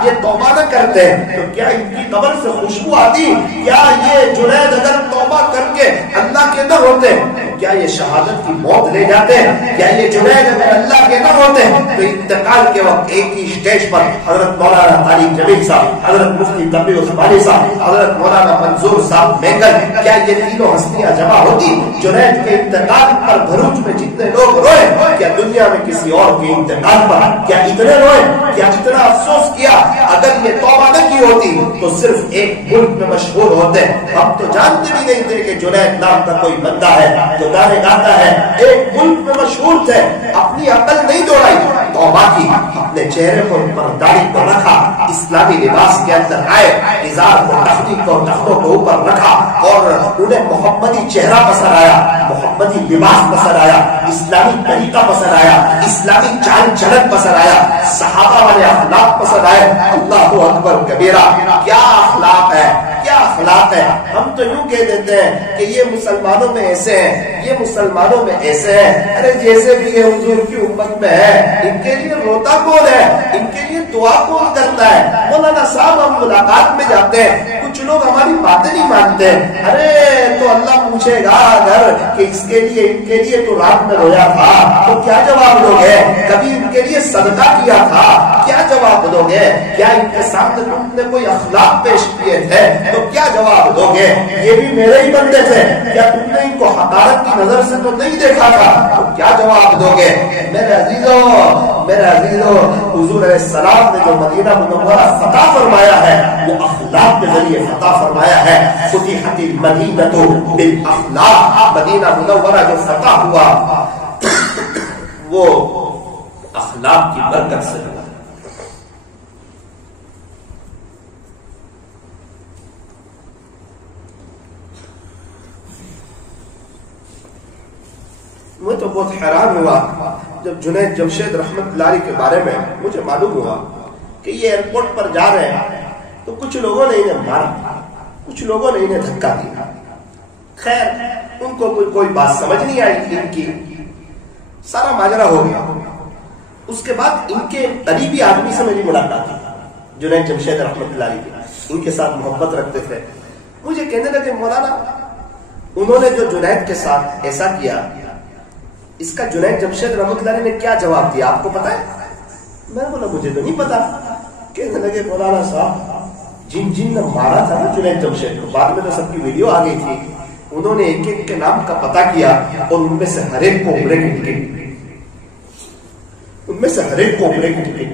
یہ توبہ نہ کرتے تو کیا ان کی قبر سے خوشبو آتی؟ کیا یہ جنید اگر توبہ کر کے اللہ کے نہ ہوتے کیا یہ شہادت کی موت لے جاتے؟ کیا یہ جنید اگر اللہ کے نہ ہوتے تو انتقال کے وقت ایک ہی اسٹیج پر حضرت مولانا طارق جمیل صاحب، حضرت مفتی تقی عثمانی صاحب، حضرت مولانا منظور صاحب مینگل، کیا یہ تینوں ہستیاں جمع ہوتی؟ جنید کے انتقال پر بھروچ میں جتنے لوگ روئے، کیا دنیا میں کسی اور کے انتقال پر کیا اتنے روئے؟ کیا اتنا افسوس کیا؟ اگر یہ توبہ نہ کی ہوتی تو صرف ایک ملک میں مشہور ہوتے. ہم تو جانتے بھی نہیں تھے کہ جنید نام کا کوئی بندہ ہے جو گانے گاتا ہے. ایک ملک میں مشہور تھے، اپنی عقل نہیں دوڑائی، توبہ کی، اپنے چہرے پر داڑھی کو رکھا، اسلامی لباس کے اندر آئے، ازار کو ٹخنی کو ٹخنوں کے اوپر رکھا اور انہیں محمدی چہرہ پسند آیا، محمدی لباس پسند آیا، اسلامی طریقہ پسند آیا، اسلامی چال چلن پسند آیا، صحابہ والے اخلاق پسند آئے. اللہ اکبر کبیرہ، کیا اخلاق ہے، کیا اخلاق ہے. ہم تو یوں کہہ دیتے ہیں کہ یہ مسلمانوں میں ایسے ہیں، یہ مسلمانوں میں ایسے ہیں. ارے جیسے بھی یہ حضور کی امت میں ہے، ان کے لیے روتا کون ہے، ان کے لیے دعا کون کرتا ہے؟ مولانا صاحب ہم ملاقات میں جاتے ہیں، کچھ لوگ ہماری باتیں نہیں مانتے. ارے تو اللہ پوچھے گا اگر کہ اس کے لیے ان کے لیے تو رات میں رویا تھا تو کیا جواب دو گے؟ کبھی ان کے لیے صدقہ کیا تھا کیا جواب دو گے؟ کیا ان کے سامنے تم نے کوئی اخلاق پیش کیے تھے تو کیا جواب دو گے؟ یہ بھی میرے ہی بندے تھے، کیا تم نے ان کو حقارت کی نظر سے تو نہیں دیکھا تھا تو کیا جواب دو گے؟ میرے عزیزوں، میرے عزیزوں، حضور علیہ السلام نے جو مدینہ منورہ فتح فرمایا ہے وہ اخلاق کے ذریعے فتح فرمایا ہے. فتحت المدینہ بالاخلاق، مدینہ منورہ جو فتح ہوا وہ اخلاق کی برکت سے ہوا. میں تو بہت حیران ہوا جب جنید جمشید رحمت اللہ علیہ کے بارے میں مجھے معلوم ہوا کہ یہ ایئرپورٹ پر جا رہے ہیں تو کچھ لوگوں نے انہیں مارا، کچھ لوگوں نے انہیں دھکا دیا. خیر ان کو کوئی بات سمجھ نہیں آئی ان کی، سارا ماجرا ہو گیا. اس کے بعد ان کے قریبی آدمی سے میری ملاقات ہوئی، جنید جمشید رحمت اللہ علیہ، ان کے ساتھ محبت رکھتے تھے. مجھے کہنے لگے مولانا انہوں نے جو جنید کے ساتھ ایسا کیا اس کا جنید جمشید رحمت اللہ علیہ نے کیا جواب دیا آپ کو پتا ہے؟ میں بولا مجھے تو نہیں پتا. کہنے لگے مولانا صاحب جن نے مارا تھا نا جنید جمشید کو، بعد میں تو سب کی ویڈیو آ گئی تھی، انہوں نے ایک ایک کے نام کا پتہ کیا اور ان میں سے ہر ایک کو عمرے کی ٹکٹ، ان میں سے ہر ایک کو عمرے کی ٹکٹ.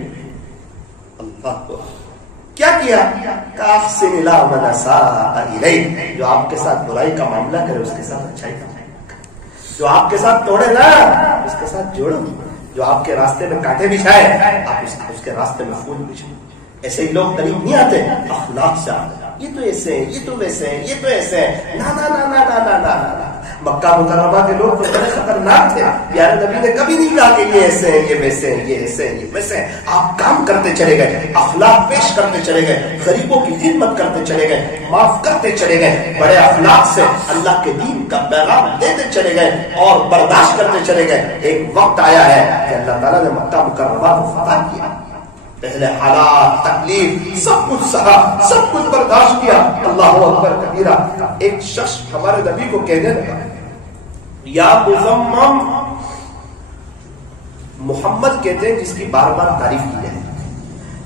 اللہ کو کیا کیا؟ کاحسن الی من اساء الیک، جو آپ کے ساتھ برائی کا معاملہ کرے اس کے ساتھ اچھائی کا، جو آپ کے ساتھ توڑے نا اس کے ساتھ جوڑو، جو آپ کے راستے میں کانٹے بچھائے آپ اس کے راستے میں پھول بچھائے. ایسے ہی لوگ قریب نہیں آتے، اخلاق سے آتے. یہ تو ایسے ہیں، یہ تو ویسے ہیں، یہ تو ایسے ہیں. نا نا نا نا نا نا نا. مکہ مکرمہ کے لوگ تو بڑے خطرناک تھے، پیارے نبی نے کبھی نہیں کہا کہ یہ ایسے ہیں، یہ ویسے ہیں، یہ ایسے ہیں، یہ ویسے ہیں. آپ کام کرتے چلے گئے، اخلاق پیش کرتے چلے گئے، غریبوں کی خدمت کرتے چلے گئے، معاف کرتے چلے گئے، بڑے اخلاق سے اللہ کے دین کا پیغام دیتے چلے گئے اور برداشت کرتے چلے گئے. ایک وقت آیا ہے کہ اللہ تعالیٰ نے مکہ مکرمہ کو فتح کیا. پہلے حالات، تکلیف، سب کچھ سہا، سب کچھ برداشت کیا. اللہ اکبر کبیرہ. ایک شخص ہمارے نبی کو کہنے لگا یا مزمم، محمد کہتے ہیں جس کی بار بار تعریف کی جائے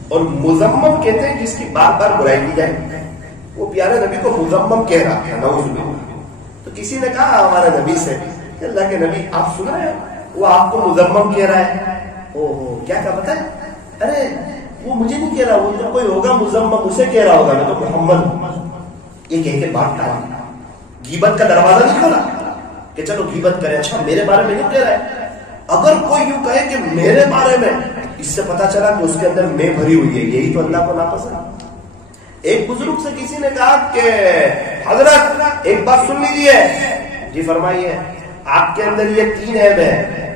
اور مزمم کہتے ہیں جس کی بار بار برائی کی جائے. وہ پیارے نبی کو مزمم کہہ رہا تھا، نعوذ باللہ. تو کسی نے کہا ہمارے نبی سے کہ اللہ کے نبی آپ سن رہے ہیں وہ آپ کو مزمم کہہ رہا ہے. اوہ کیا کہا پتہ ہے؟ ارے وہ مجھے نہیں کہہ رہا، وہ تو کوئی ہوگا مزمم، اسے کہہ رہا ہوگا، میں تو محمد ہوں. یہ کہہ کے بات ٹال. غیبت کا دروازہ نہیں کھولا کہ چلو غیبت کریں. اچھا میرے بارے میں نہیں کہہ رہا ہے. اگر کوئی یوں کہے کہ میرے بارے میں, اس سے پتا چلا کہ اس کے اندر میں بھری ہوئی ہے, یہی تو اللہ کو ناپسند. ایک بزرگ سے کسی نے کہا کہ حضرت ایک بات سن لیجیے. جی فرمائیے. آپ کے اندر یہ 3 عیب ہے,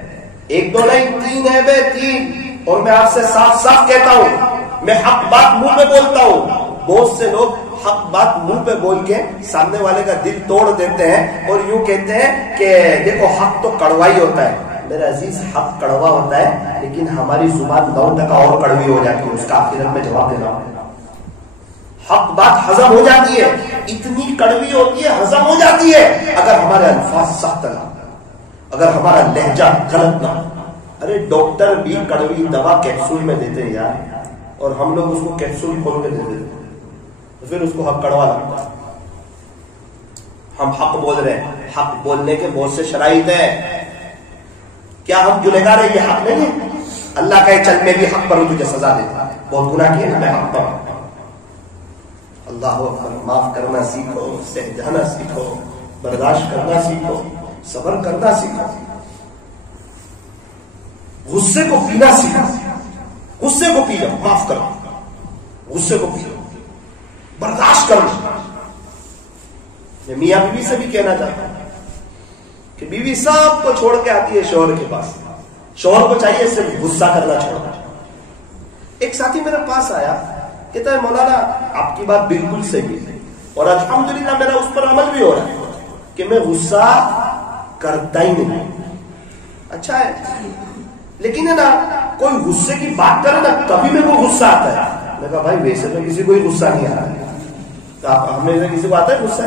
1 2 نہیں 3 عیب ہے, 3. اور میں آپ سے صاف صاف کہتا ہوں, میں حق بات منہ پہ بولتا ہوں. بہت سے لوگ حق بات منہ پہ بول کے سامنے والے کا دل توڑ دیتے ہیں اور یوں کہتے ہیں کہ دیکھو حق تو کڑوا ہی ہوتا ہے. میرا عزیز, حق کڑوا ہوتا ہے لیکن ہماری زبان 9% اور کڑوی ہو جاتی ہے. اس کا آخرت میں جواب دینا ہوگا. حق بات ہضم ہو جاتی ہے, اتنی کڑوی ہوتی ہے, ہضم ہو جاتی ہے اگر ہمارے الفاظ سخت نہ, اگر ہمارا لہجہ غلط نہ. ارے ڈاکٹر بھی کڑوی دوا کیپسول میں دیتے ہیں یار, اور ہم لوگ اس کو کیپسول کھول کے دیتے ہیں, تو پھر اس کو حق کڑوا لگتا ہے. ہم حق بول رہے ہیں, حق بولنے کے بہت سے شرائط ہیں. کیا ہم گنہگار ہیں؟ یہ حق نہیں ہے. اللہ کہے چل میں بھی حق پر تجھے سزا دیتا ہے, بہت گناہ کیا نا, میں حق پر. اللہ اکبر. معاف کرنا سیکھو, سہ جانا سیکھو, برداشت کرنا سیکھو, صبر کرنا سیکھو, غصے کو پینا سیکھو. غصے کو پی جاؤ, معاف کرو, غصے کو پی جاؤ, برداشت کرو. میں میاں بیوی سے بھی کہنا چاہتا ہوں کہ بیوی سب کو چھوڑ کے آتی ہے شوہر کے پاس, شوہر کو چاہیے صرف غصہ کرنا چھوڑنا. ایک ساتھی میرے پاس آیا, کہتا ہے مولانا آپ کی بات بالکل صحیح ہے اور الحمدللہ میرا اس پر عمل بھی ہو رہا ہے کہ میں غصہ کرتا ہی نہیں. اچھا ہے, لیکن ہے نا کوئی غصے کی بات کرے نا تبھی میرے کو غصہ آتا ہے. میں کہا بھائی ویسے تو کسی کو ہی غصہ نہیں آ رہا, ہمیں سے کسی کو آتا ہے غصہ؟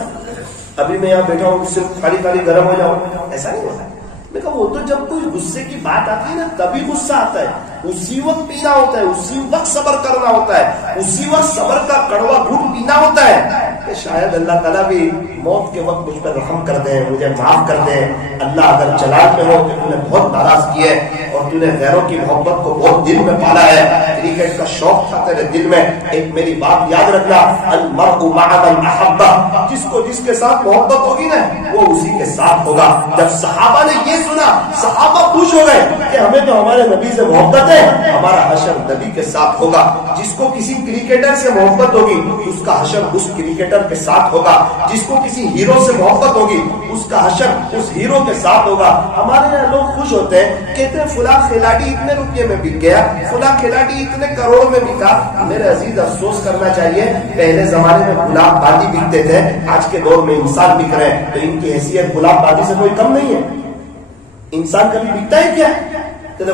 ابھی میں یہاں بیٹھا ہوں صرف خالی گرم ہو جاؤں, ایسا نہیں ہوتا. میں کہا وہ تو جب کوئی غصے کی بات آتی ہے نا تبھی غصہ آتا ہے, اسی وقت پینا ہوتا ہے, اسی وقت صبر کرنا ہوتا ہے, اسی وقت صبر کا کڑوا گھوٹ پینا ہوتا ہے کہ شاید اللہ تعالیٰ بھی موت کے وقت مجھ پر رحم کر دے, مجھے معاف کر دے. اللہ اگر جلال میں ہو کہ تو نے بہت ناراض کی ہے اور تو نے غیروں کی محبت کو بہت دل میں پالا ہے, کرکٹ کا شوق تھا تیرے دل میں. ایک میری بات یاد رکھنا, المرء مع من احب, جس کو جس کے ساتھ محبت ہوگی نا وہ اسی کے ساتھ ہوگا. جب صحابہ نے یہ سنا, صحابہ خوش ہو گئے کہ ہمیں تو ہمارے نبی سے محبت ہے, ہمارا حشر نبی کے ساتھ ہوگا. جس کو کسی کرکٹر سے محبت ہوگی اس کا حشر اس کرکٹر کے ساتھ ہوگا. جس کو کسی ہیرو سے محبت ہوگی اس کا حشر اس ہیرو کے ساتھ ہوگا. ہمارے یہاں لوگ خوش ہوتے ہیں, کہتے ہیں فلاں کھلاڑی اتنے روپے میں بک گیا, فلاں کھلاڑی اتنے کروڑ میں بکا. میرے عزیز افسوس کرنا چاہیے, پہلے زمانے میں گلاب بازی بکتے تھے, آج کے دور میں انسان بک رہے ہیں, تو ان کی حیثیت گلاب بازی سے کوئی کم نہیں ہے. انسان کبھی بکتا ہے کیا؟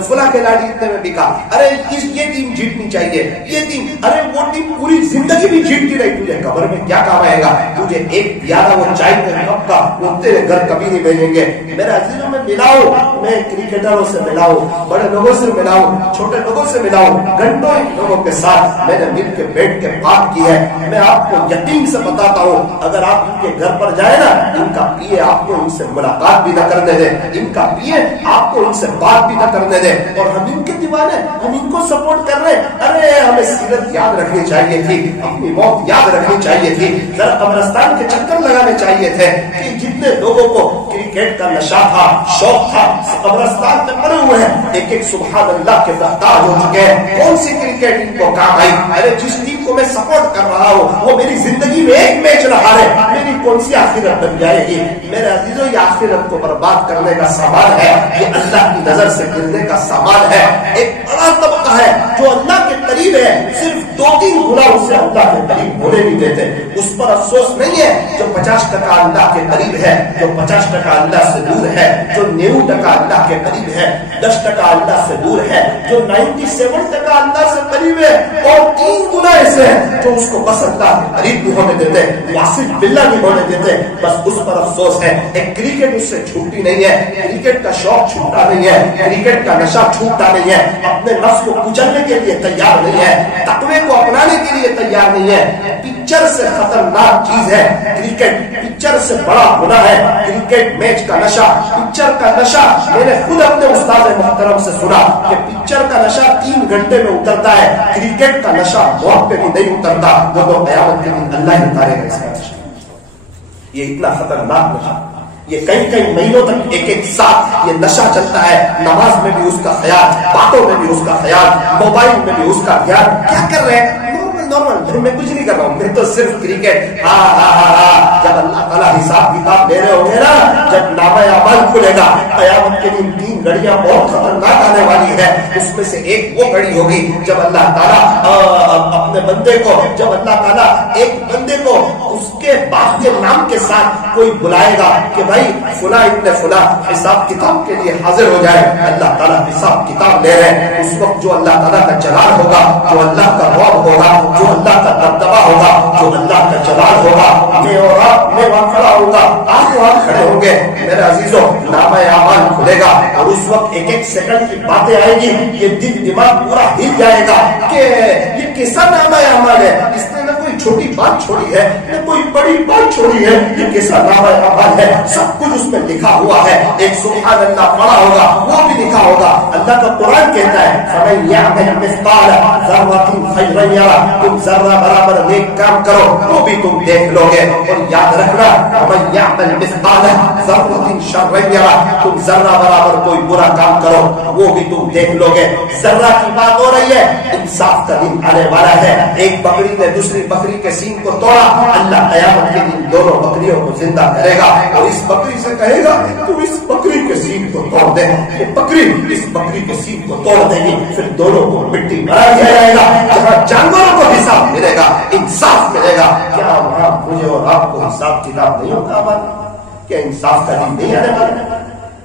فلاں کھلاڑی اتنے میں بکا, ارے یہ ٹیم جیتنی چاہیے, یہ ٹیم, ارے وہ ٹیم پوری زندگی بھی جیتتی رہی, تجھے قبر میں کیا کام آئے گا؟ تجھے ایک پیالہ وہ چائے کے کپ کا وہ تیرے گھر کبھی نہیں بھیجیں گے. میرے عزیزوں میں ملاؤ, میں کرکٹروں سے ملاؤ, بڑے لوگوں سے ملاؤ, چھوٹے لوگوں سے ملاؤ, گھنٹوں ان لوگوں کے ساتھ میں نے مل کے بیٹھ کے بات کی ہے. میں آپ کو یقین سے بتاتا ہوں, اگر آپ ان کے گھر پر جائیں نا, ان کا پیے آپ کو ان سے ملاقات بھی نہ کرنے دے, ان کا پیے آپ کو ان سے بات بھی نہ کرنے دے, اور ہم ان کے دیوانے, ہم ان کو سپورٹ کر رہے ہیں. ارے ہمیں سیرت یاد رکھنی چاہیے تھی, اپنی موت یاد رکھنی چاہیے تھی, ذرا قبرستان کے چکر لگانے چاہیے تھے. کہ جتنے لوگوں کو کرکٹ کا نشہ تھا, شوق تھا, قبرستان میں پڑے ہوئے ہیں, ایک ایک سبحان اللہ کے محتاج ہو چکے ہیں. کون سی کرکٹ ان کو کام آئی؟ ارے جس ٹیم کو میں سپورٹ کر رہا ہوں وہ میری زندگی میں ایک میچ نہ ہارے, میری کون سی آخرت بن جائے گی؟ میرے عزیزوں, یہ آخرت کو برباد کرنے کا سامان ہے, یہ اللہ کی نظر سے گرنے کا سامان ہے. ایک بڑا طبقہ ہے جو اللہ کے قریب ہے, صرف 2-3 گنا اسے اللہ کے قریب ہونے نہیں دیتے. اس پر افسوس نہیں ہے جو 50% اللہ کے قریب ہے, جو 50% اللہ سے دور ہے, جو 90% اللہ کے قریب ہے, 10% اللہ سے دور ہے, جو 97% اللہ سے قریب ہے, اور 3 گنا ایسے ہیں جو اس کو بس اللہ کے قریب نہیں ہونے دیتے, واصل باللہ نہیں ہونے دیتے. بس اس پر افسوس ہے. ایک کرکٹ اس سے چھوٹی نہیں ہے, کرکٹ کا شوق چھوٹا نہیں ہے, کرکٹ کا نشہ چھوٹتا نہیں ہے, اپنے نفس کو کچلنے کے لیے تیار نہیں ہے, تقوی کو اپنانے کے لیے تیار نہیں ہے. پکچر سے خطرناک چیز ہے کرکٹ, پکچر سے بڑا گناہ ہے کرکٹ میچ کا نشہ, پکچر کا نشہ. میں نے خود اپنے استاد محترم سے سنا کہ پکچر کا نشہ 3 گھنٹے میں اترتا ہے, کرکٹ کا نشہ موت پہ بھی نہیں اترتا, وہ تو قیامت کے دن اللہ ہی اتارے گا اس کا نشہ. یہ اتنا خطرناک نشہ، یہ کئی مہینوں تک ایک ساتھ یہ نشہ چلتا ہے. نماز میں بھی اس کا خیال، باتوں میں بھی اس کا خیال، موبائل میں بھی اس کا خیال. کیا کر رہے ہیں؟ نارمل، میں کچھ نہیں کر رہا ہوں، میں تو صرف کرکٹ. جب اللہ تعالیٰ حساب کتاب لے رہے ہوں گے نا، جب نامہ اعمال کھلے گا قیامت کے دن، 3 گھڑیاں بہت خطرناک آنے والی ہے. اس میں سے ایک وہ گھڑی ہوگی جب اللہ تعالیٰ اپنے بندے کو، جب اللہ تعالیٰ ایک بندے کو اس کے باپ کے نام کے ساتھ کوئی بلائے گا کہ بھائی فلاں ابن فلاں حساب کتاب کے لیے حاضر ہو جائے. اللہ تعالیٰ حساب کتاب لے رہے ہیں. اس وقت جو اللہ تعالیٰ کا جلال ہوگا، جو اللہ کا رعب ہوگا، جو اللہ کا دبدبہ ہوگا، جو اللہ کا جلال ہوگا، میں اور آپ، میں وہاں کھڑا ہوں گا، آپ وہاں کھڑے ہوں گے. میرے عزیزوں، نامہ اعمال کھلے گا اور اس وقت ایک سیکنڈ کی باتیں آئیں گی. یہ دل دماغ پورا ہل جائے گا کہ یہ کیسا نامہ اعمال ہے. اس نے نہ کوئی چھوٹی بات چھوڑی ہے، نہ کوئی بڑی بات چھوڑی ہے. یہ کیسا نامہ اعمال ہے، سب کچھ اس میں لکھا ہوا ہے. ایک سبحان اللہ پڑھا ہوگا وہ بھی لکھا ہوگا. اللہ کا قرآن کہتا ہے فَمَن يَعْمَلْ مِثْقَالَ ذَرَّةٍ خَيْرًا يَرَهُ، تم ذرہ برابر نیک کام کرو وہ بھی تم دیکھ لو گے. اور یاد رکھنا وَمَن يَعْمَلْ مِثْقَالَ ذَرَّةٍ شَرًّا يَرَهُ، تم ذرہ برابر کوئی برا کام کرو وہ بھی تم دیکھ لو گے. ذرہ کی بات ہو رہی ہے. انصاف کا دن آنے والا ہے. ایک بکری نے دوسری بکری کے سینگ کو توڑا. اللہ قیامت کے دن دونوں بکریوں کو زندہ کرے گا اور اس بکری سے کہے گا تو اس بکری کے سینگ کو توڑ دے. یہ بکری اس بکری کے سینگ کو توڑ دے گی. پھر دونوں کو مٹی بنا دیا جائے گا. جہاں جانوروں کو حساب ملے گا، انصاف ملے گا، کیا وہاں مجھے اور آپ کو حساب کتاب نہیں ہوگا؟ کیا انصاف کا دن نہیں آنے والا؟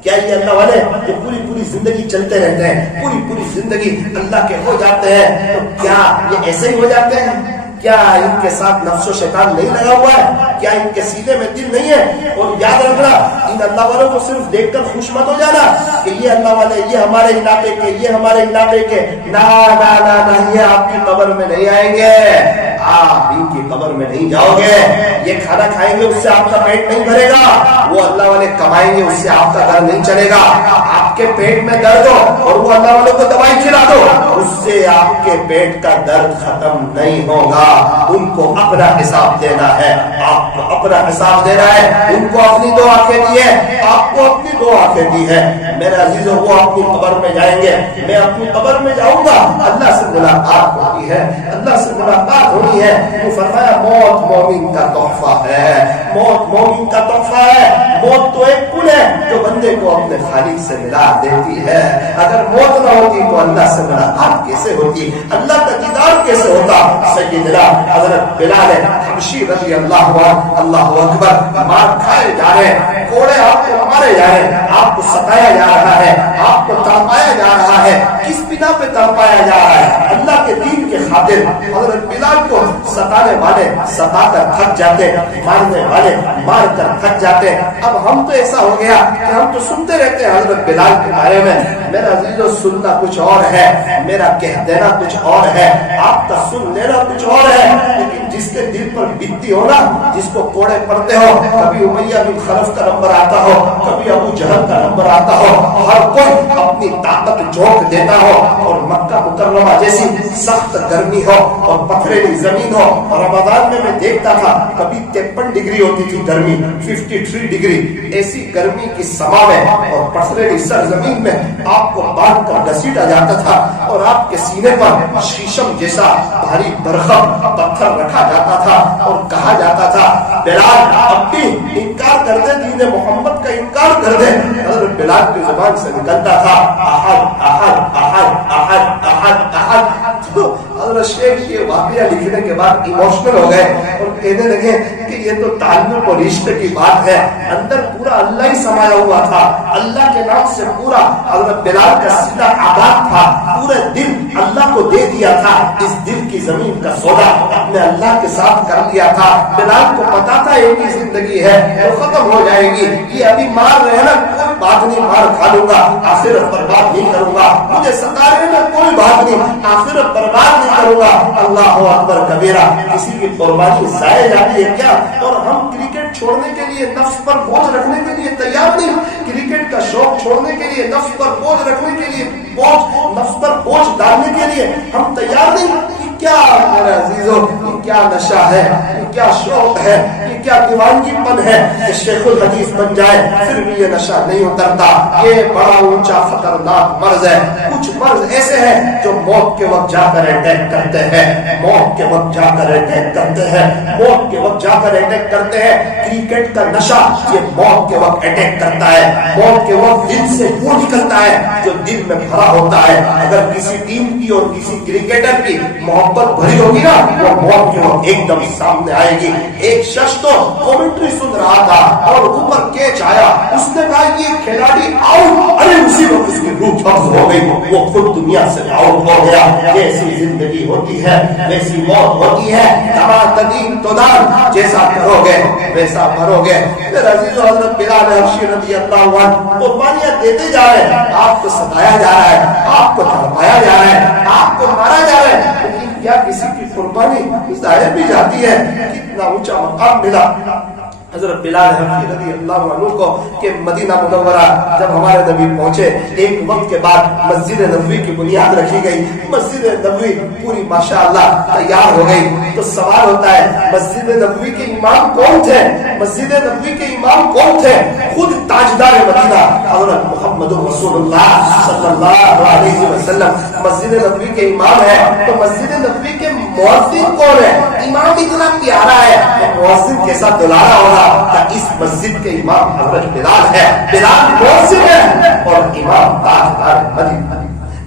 کیا یہ اللہ والے جو پوری زندگی چلتے رہتے ہیں، پوری زندگی اللہ کے ہو جاتے ہیں، تو کیا یہ ایسے ہی ہو جاتے ہیں؟ کیا ان کے ساتھ نفس و شیطان نہیں لگا ہوا ہے؟ کیا ان کے سینے میں دل نہیں ہے؟ اور یاد رکھنا ان اللہ والوں کو صرف دیکھ کر خوش مت ہو جانا کہ یہ اللہ والے، یہ ہمارے علاقے کے، یہ ہمارے علاقے کے. نا یہ آپ کی قبر میں نہیں آئیں گے، آپ ان کی قبر میں نہیں جاؤ گے. یہ کھانا کھائیں گے اس سے آپ کا پیٹ نہیں بھرے گا، وہ اللہ والے کمائیں گے اس سے آپ کا گھر نہیں چلے گا. آپ کے پیٹ میں درد ہو اور وہ اللہ والوں کو دوائی کھلا دو، اس سے آپ کے پیٹ کا درد ختم نہیں ہوگا. ان کو اپنا حساب دینا ہے، آپ کو اپنا حساب دینا ہے. ان کو اپنی 2 آنکھیں دی ہے، آپ کو اپنی 2 آنکھیں دی ہے. میرے عزیزوں، وہ اپنی قبر میں جائیں گے، میں اپنی قبر میں جاؤں گا. اللہ سے ملاقات ہوتی ہے، اللہ سے ملاقات ہونی ہے. وہ فرمایا موت مومن کا تحفہ ہے، موت مومن کا تحفہ ہے. موت تو ایک پل ہے جو بندے کو اپنے خالق سے ملا دیتی ہے. اگر موت نہ ہوتی تو اللہ سے ملاقات کیسے ہوتی، اللہ کا دیدار کیسے ہوتا؟ سیدنا حضرت بلال حبشی رضی اللہ عنہ، اللہ اکبر، مار کھائے جا رہے ہیں، کوڑے آپ کو مارے جا رہے ہیں، آپ کو ستایا جا رہا ہے، آپ کو تڑپایا جا رہا ہے. کس بنا پہ تڑپایا جا رہا ہے؟ اللہ کے دین کے خاطر. حضرت بلال کو ستانے والے ستا کر تھک جاتے، مارنے والے مار کر تھک جاتے. اب ہم تو ایسا ہو گیا کہ ہم تو سنتے رہتے ہیں حضرت بلال کے بارے میں. میرا عزیزو، سننا کچھ اور ہے، میرا کہہ دینا کچھ اور ہے، آپ کا سن لینا کچھ اور ہے. لیکن جس کے دل پر بیتتی ہو نا، جس کو کوڑے پڑتے ہو، کبھی امیہ بن خلف کا نمبر آتا ہو، کبھی ابو جہل کا نمبر آتا ہو، ہر کوئی اپنی طاقت جھونک دیتا ہو اور مکہ مکرمہ جیسی سخت گرمی ہو اور پتھریلی زمین ہو. رمضان میں دیکھتا تھا کبھی 53 ڈگری ہوتی تھی گرمی، 53 ڈگری ایسی گرمی کی سما میں اور پتھریلی سرزمین میں آپ کو باندھ کر گھسیٹا جاتا تھا اور آپ کے سینے پر شیشم جیسا بھاری برخم پتھر رکھا جاتا تھا اور کہا جاتا تھا بلال اب بھی انکار کر دے، دین محمد کا انکار کر دے. حضرت بلال کی زبان سے نکلتا تھا احد احد احد احد احد احد. تو حضرت شیخ یہ واقعہ لکھنے کے بعد ایموشنل ہو گئے اور کہنے لگے کہ یہ تو تعلق اور رشتے کی بات ہے. اندر پورا اللہ ہی سمایا ہوا تھا، اللہ کے نام سے پورا حضرت بلال کا سیدھا آباد تھا، پورے دل اللہ کو دے دیا تھا. اس دل کی زمین کا سودا اپنے اللہ کے ساتھ کر لیا تھا. بلال کو پتا تھا ایک ہی زندگی ہے اور ختم ہو جائے گی. یہ ابھی مار رہے ہیں نا، کوئی بات نہیں، مار کھا لوں گا، آخرت برباد نہیں کروں گا. مجھے ستا رہے ہیں نا، کوئی بات نہیں، آخرت برباد نہیں کروں گا. اللہ اکبر کبیرہ. کسی کی قربانی ضائع جاتی ہے کیا؟ اور ہم کرکٹ چھوڑنے کے لیے، نفس پر بوجھ رکھنے کے لیے تیار نہیں. کرکٹ کا شوق چھوڑنے کے لیے، نفس پر بوجھ رکھنے کے لیے، نفس پر بوجھ ڈالنے کے لیے ہم تیار نہیں. کیا میرے عزیزوں، یہ کیا نشہ ہے، یہ کیا شوق ہے، یہ کیا دیوانگی پن ہے کہ شیخ الحدیث بن جائے پھر بھی یہ نشہ نہیں اترتا. یہ بڑا اونچا خطرناک مرض ہے. کچھ مرض ایسے ہیں جو موت کے وقت جا کر اٹیک کرتے ہیں, موت کے وقت جا کر اٹیک کرتے ہیں, موت کے وقت جا کر اٹیک کرتے ہیں. کرکٹ کا نشہ یہ موت کے وقت اٹیک کرتا ہے, موت کے وقت دل سے وہ نکلتا ہے جو دل میں بھرا ہوتا ہے. اگر کسی ٹیم کی اور کسی کرکٹر کی محبت بھری ہوگی نا, وہ موت کے وقت ایک دم سامنے آئے گی. ایک شخص تو کمنٹری سن رہا تھا اور اوپر کیچ آیا, اس نے کہا یہ کھلاڑی آؤٹ, ارے اسی وقت اس کی روح قبض ہو گئی, وہ خود دنیا سے آؤٹ ہو گیا. ایسی زندگی ہوتی ہے, ویسی موت ہوتی ہے. تدین تدان, جیسا کرو گے ویسا مرو گے. میرے عزیز و حضرت بلال حبشی رضی اللہ عنہ قربانیاں دیتے جا رہے ہیں, آپ کو ستایا جا رہا ہے, آپ کو تڑپایا جا رہا ہے, آپ کو مارا جا رہا ہے, لیکن کیا کسی کی قربانی ظاہر بھی جاتی ہے؟ کتنا اونچا مقام ملا حضرت بلال حبشی رضی اللہ عنہ کو کہ مدینہ منورہ جب ہمارے نبی پہنچے, ایک وقت کے بعد مسجد نبوی کی بنیاد رکھی گئی. مسجد نبوی پوری ماشاءاللہ تیار ہو گئی. تو سوال ہوتا ہے مسجد نبوی کے امام کون تھے؟ مسجد نبوی کے امام کون تھے؟ خود تاجدار مدینہ حضرت محمد رسول اللہ صلی اللہ علیہ وسلم مسجد نبوی کے امام ہے. تو مسجد نبوی کے مؤذن کون ہے؟ امام اتنا پیارا ہے, تو مؤذن کے ساتھ دلارا ہوگا. اس مسجد کے امام حضرت بلال ہے. بلال مؤذن ہے اور امام تاجدار مدینہ.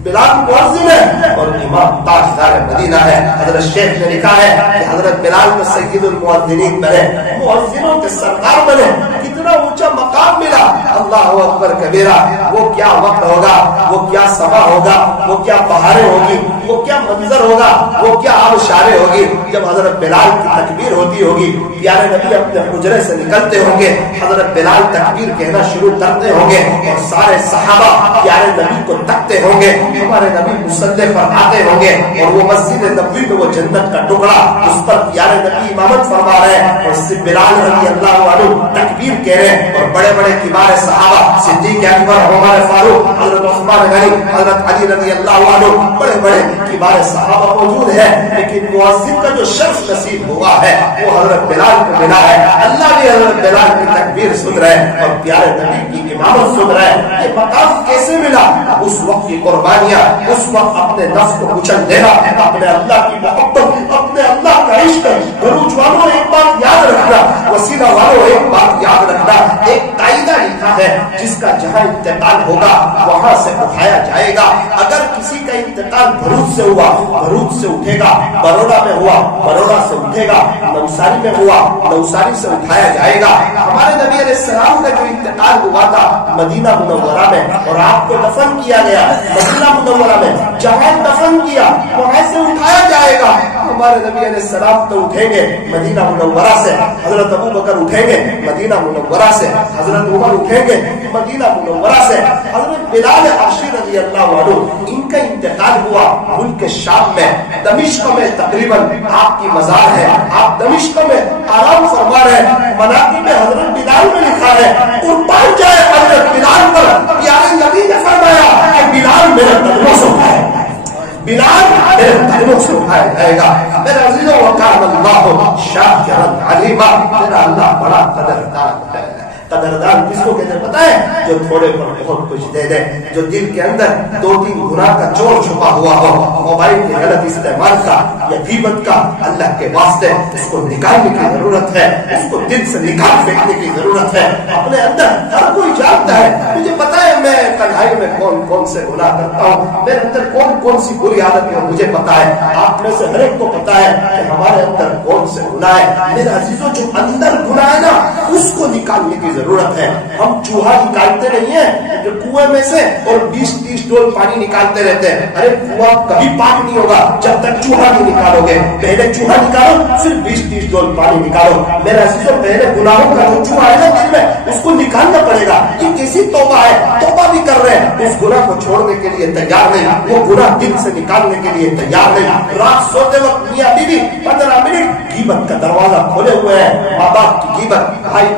بلال مؤذن ہے اور امام تاجدار مدینہ ہے. حضرت شیخ نے لکھا ہے کہ حضرت بلال کو سید المؤذنین بنے, مؤذنوں کے سردار بنے. کتنا اونچا مقام ملا. اللہ اکبر کبیرہ. وہ کیا وقت ہوگا, وہ کیا سما ہوگا, وہ کیا بہاریں ہوگی, وہ کیا منظر ہوگا, وہ کیا آبشاریں ہوگی جب حضرت بلال کی تکبیر ہوتی ہوگی. پیارے نبی اپنے حجرے سے نکلتے ہوں گے, حضرت بلال تکبیر کہنا شروع کرتے ہوں گے اور سارے صحابہ پیارے نبی کو تکتے ہوں گے. ہمارے نبی مصلی پر آتے ہوں گے اور وہ مسجد نبوی میں وہ جنت کا ٹکڑا, اس پر پیارے نبی امامت فرما رہے ہیں اور بلال رضی اللہ عنہ تکبیر کہہ رہے ہیں. اور بڑے بڑے کبار صحابہ, صدیق اکبر, عمر فاروق, حضرت عثمان غنی, حضرت علی رضی اللہ عنہ, بڑے بڑے کبار صحابہ موجود ہیں. لیکن مؤذن کا جو شخص نصیب ہوا ہے وہ حضرت بلال کو ملا ہے. اللہ بھی حضرت بلال کی تکبیر سن رہے ہیں اور پیارے نبی کی امامت سن رہے ہیں. یہ مقام کیسے ملا؟ اس وقت کی قربانیاں, اس وقت اپنے نفس کو کچل دینا, اپنے اللہ کی محبت, اپنے اللہ کا عشق. بروج والوں ایک بات یاد رکھنا, وسیلہ والوں ایک بات یاد رکھنا, ایک قاعدہ لکھا ہے جس کا جہاں انتقال ہوگا وہاں سے اٹھایا جائے گا. اگر کسی کا انتقال بھروچ سے ہوا, بھروچ سے اٹھے گا. بروڑا میں ہوا, بروڑا سے اٹھے گا. نوساری میں ہوا, نوساری سے اٹھایا جائے گا. ہمارے نبی علیہ السلام کا جو انتقال ہوا تھا مدینہ منورہ میں, اور آپ کو دفن کیا گیا مدینہ منورہ میں, جہاں دفن کیا وہاں سے اٹھایا جائے گا. ہمارے نبی علیہ السلام تو اٹھیں گے مدینہ منورہ سے, حضرت ابو بکر اٹھیں گے مدینہ منورہ سے, حضرت عمر اٹھیں گے مدینہ منورہ سے. حضرت بلال حبشی رضی اللہ عنہ ان کا انتقال ہوا ملک شام میں, دمشق میں. تقریباً آپ کی مزار ہے, آپ دمشق میں آرام فرما رہے ہیں. مناقب میں حضرت بلال میں لکھا ہے قربان جائے حضرت بلال پر. پیارے نبی نے فرمایا کہ بلال میرے قدموں سے اٹھائے, بلال میرے قدموں سے اٹھایا جائے گا. میرے عزیزوں, وکان اللہ شاکرا علیما. میرا اللہ بڑا قدردان ہے. قدردان کس کو کہتے ہیں پتہ ہے؟ جو تھوڑے پر بہت کچھ دے دے, جو دل کے اندر 2-3 گناہ کا چور چھپا ہوا ہو, موبائل کے غلط استعمال کا یا غیبت کا, اللہ کے واسطے اس کو نکالنے کی ضرورت ہے, اس کو دل سے نکال پھینکنے کی ضرورت ہے. اپنے اندر ہر کوئی جانتا ہے, مجھے پتا ہے میں تنہائی میں کون کون سے گناہ کرتا ہوں, میرے اندر کون کون سی بری عادت ہے, مجھے پتا ہے. آپ میں سے ہر ایک کو پتا ہے کہ ہمارے اندر کون سے گناہ ہے. میرے عزیزوں, جو اندر گناہ ہے نا اس کو نکالنے کی ضرورت ہے. ہم چوہا نکالتے نہیں ہیں جو کنویں میں سے اور 20-30 ڈول پانی نکالتے رہتے ہیں. ارے کنواں کبھی پاک نہیں ہوگا جب تک چوہا نہیں نکالو گے. پہلے چوہا نکالو, پھر 20-30 ڈول پانی نکالو. میرے عزیزوں, پہلے گناہوں کا جو چوہا ہے نا دل میں, اس کو نکالنا پڑے گا. یہ کیسی توبہ ہے, توبہ بھی کر رہے ہیں, اس گناہ کو چھوڑنے کے لیے تیار نہیں, وہ گناہ دل سے نکالنے کے لیے تیار نہیں. رات سوتے وقت میاں بیوی 15 منٹ غیبت کا دروازہ کھولے ہوئے ہیں. ماں باپ کی غیبت, بھائی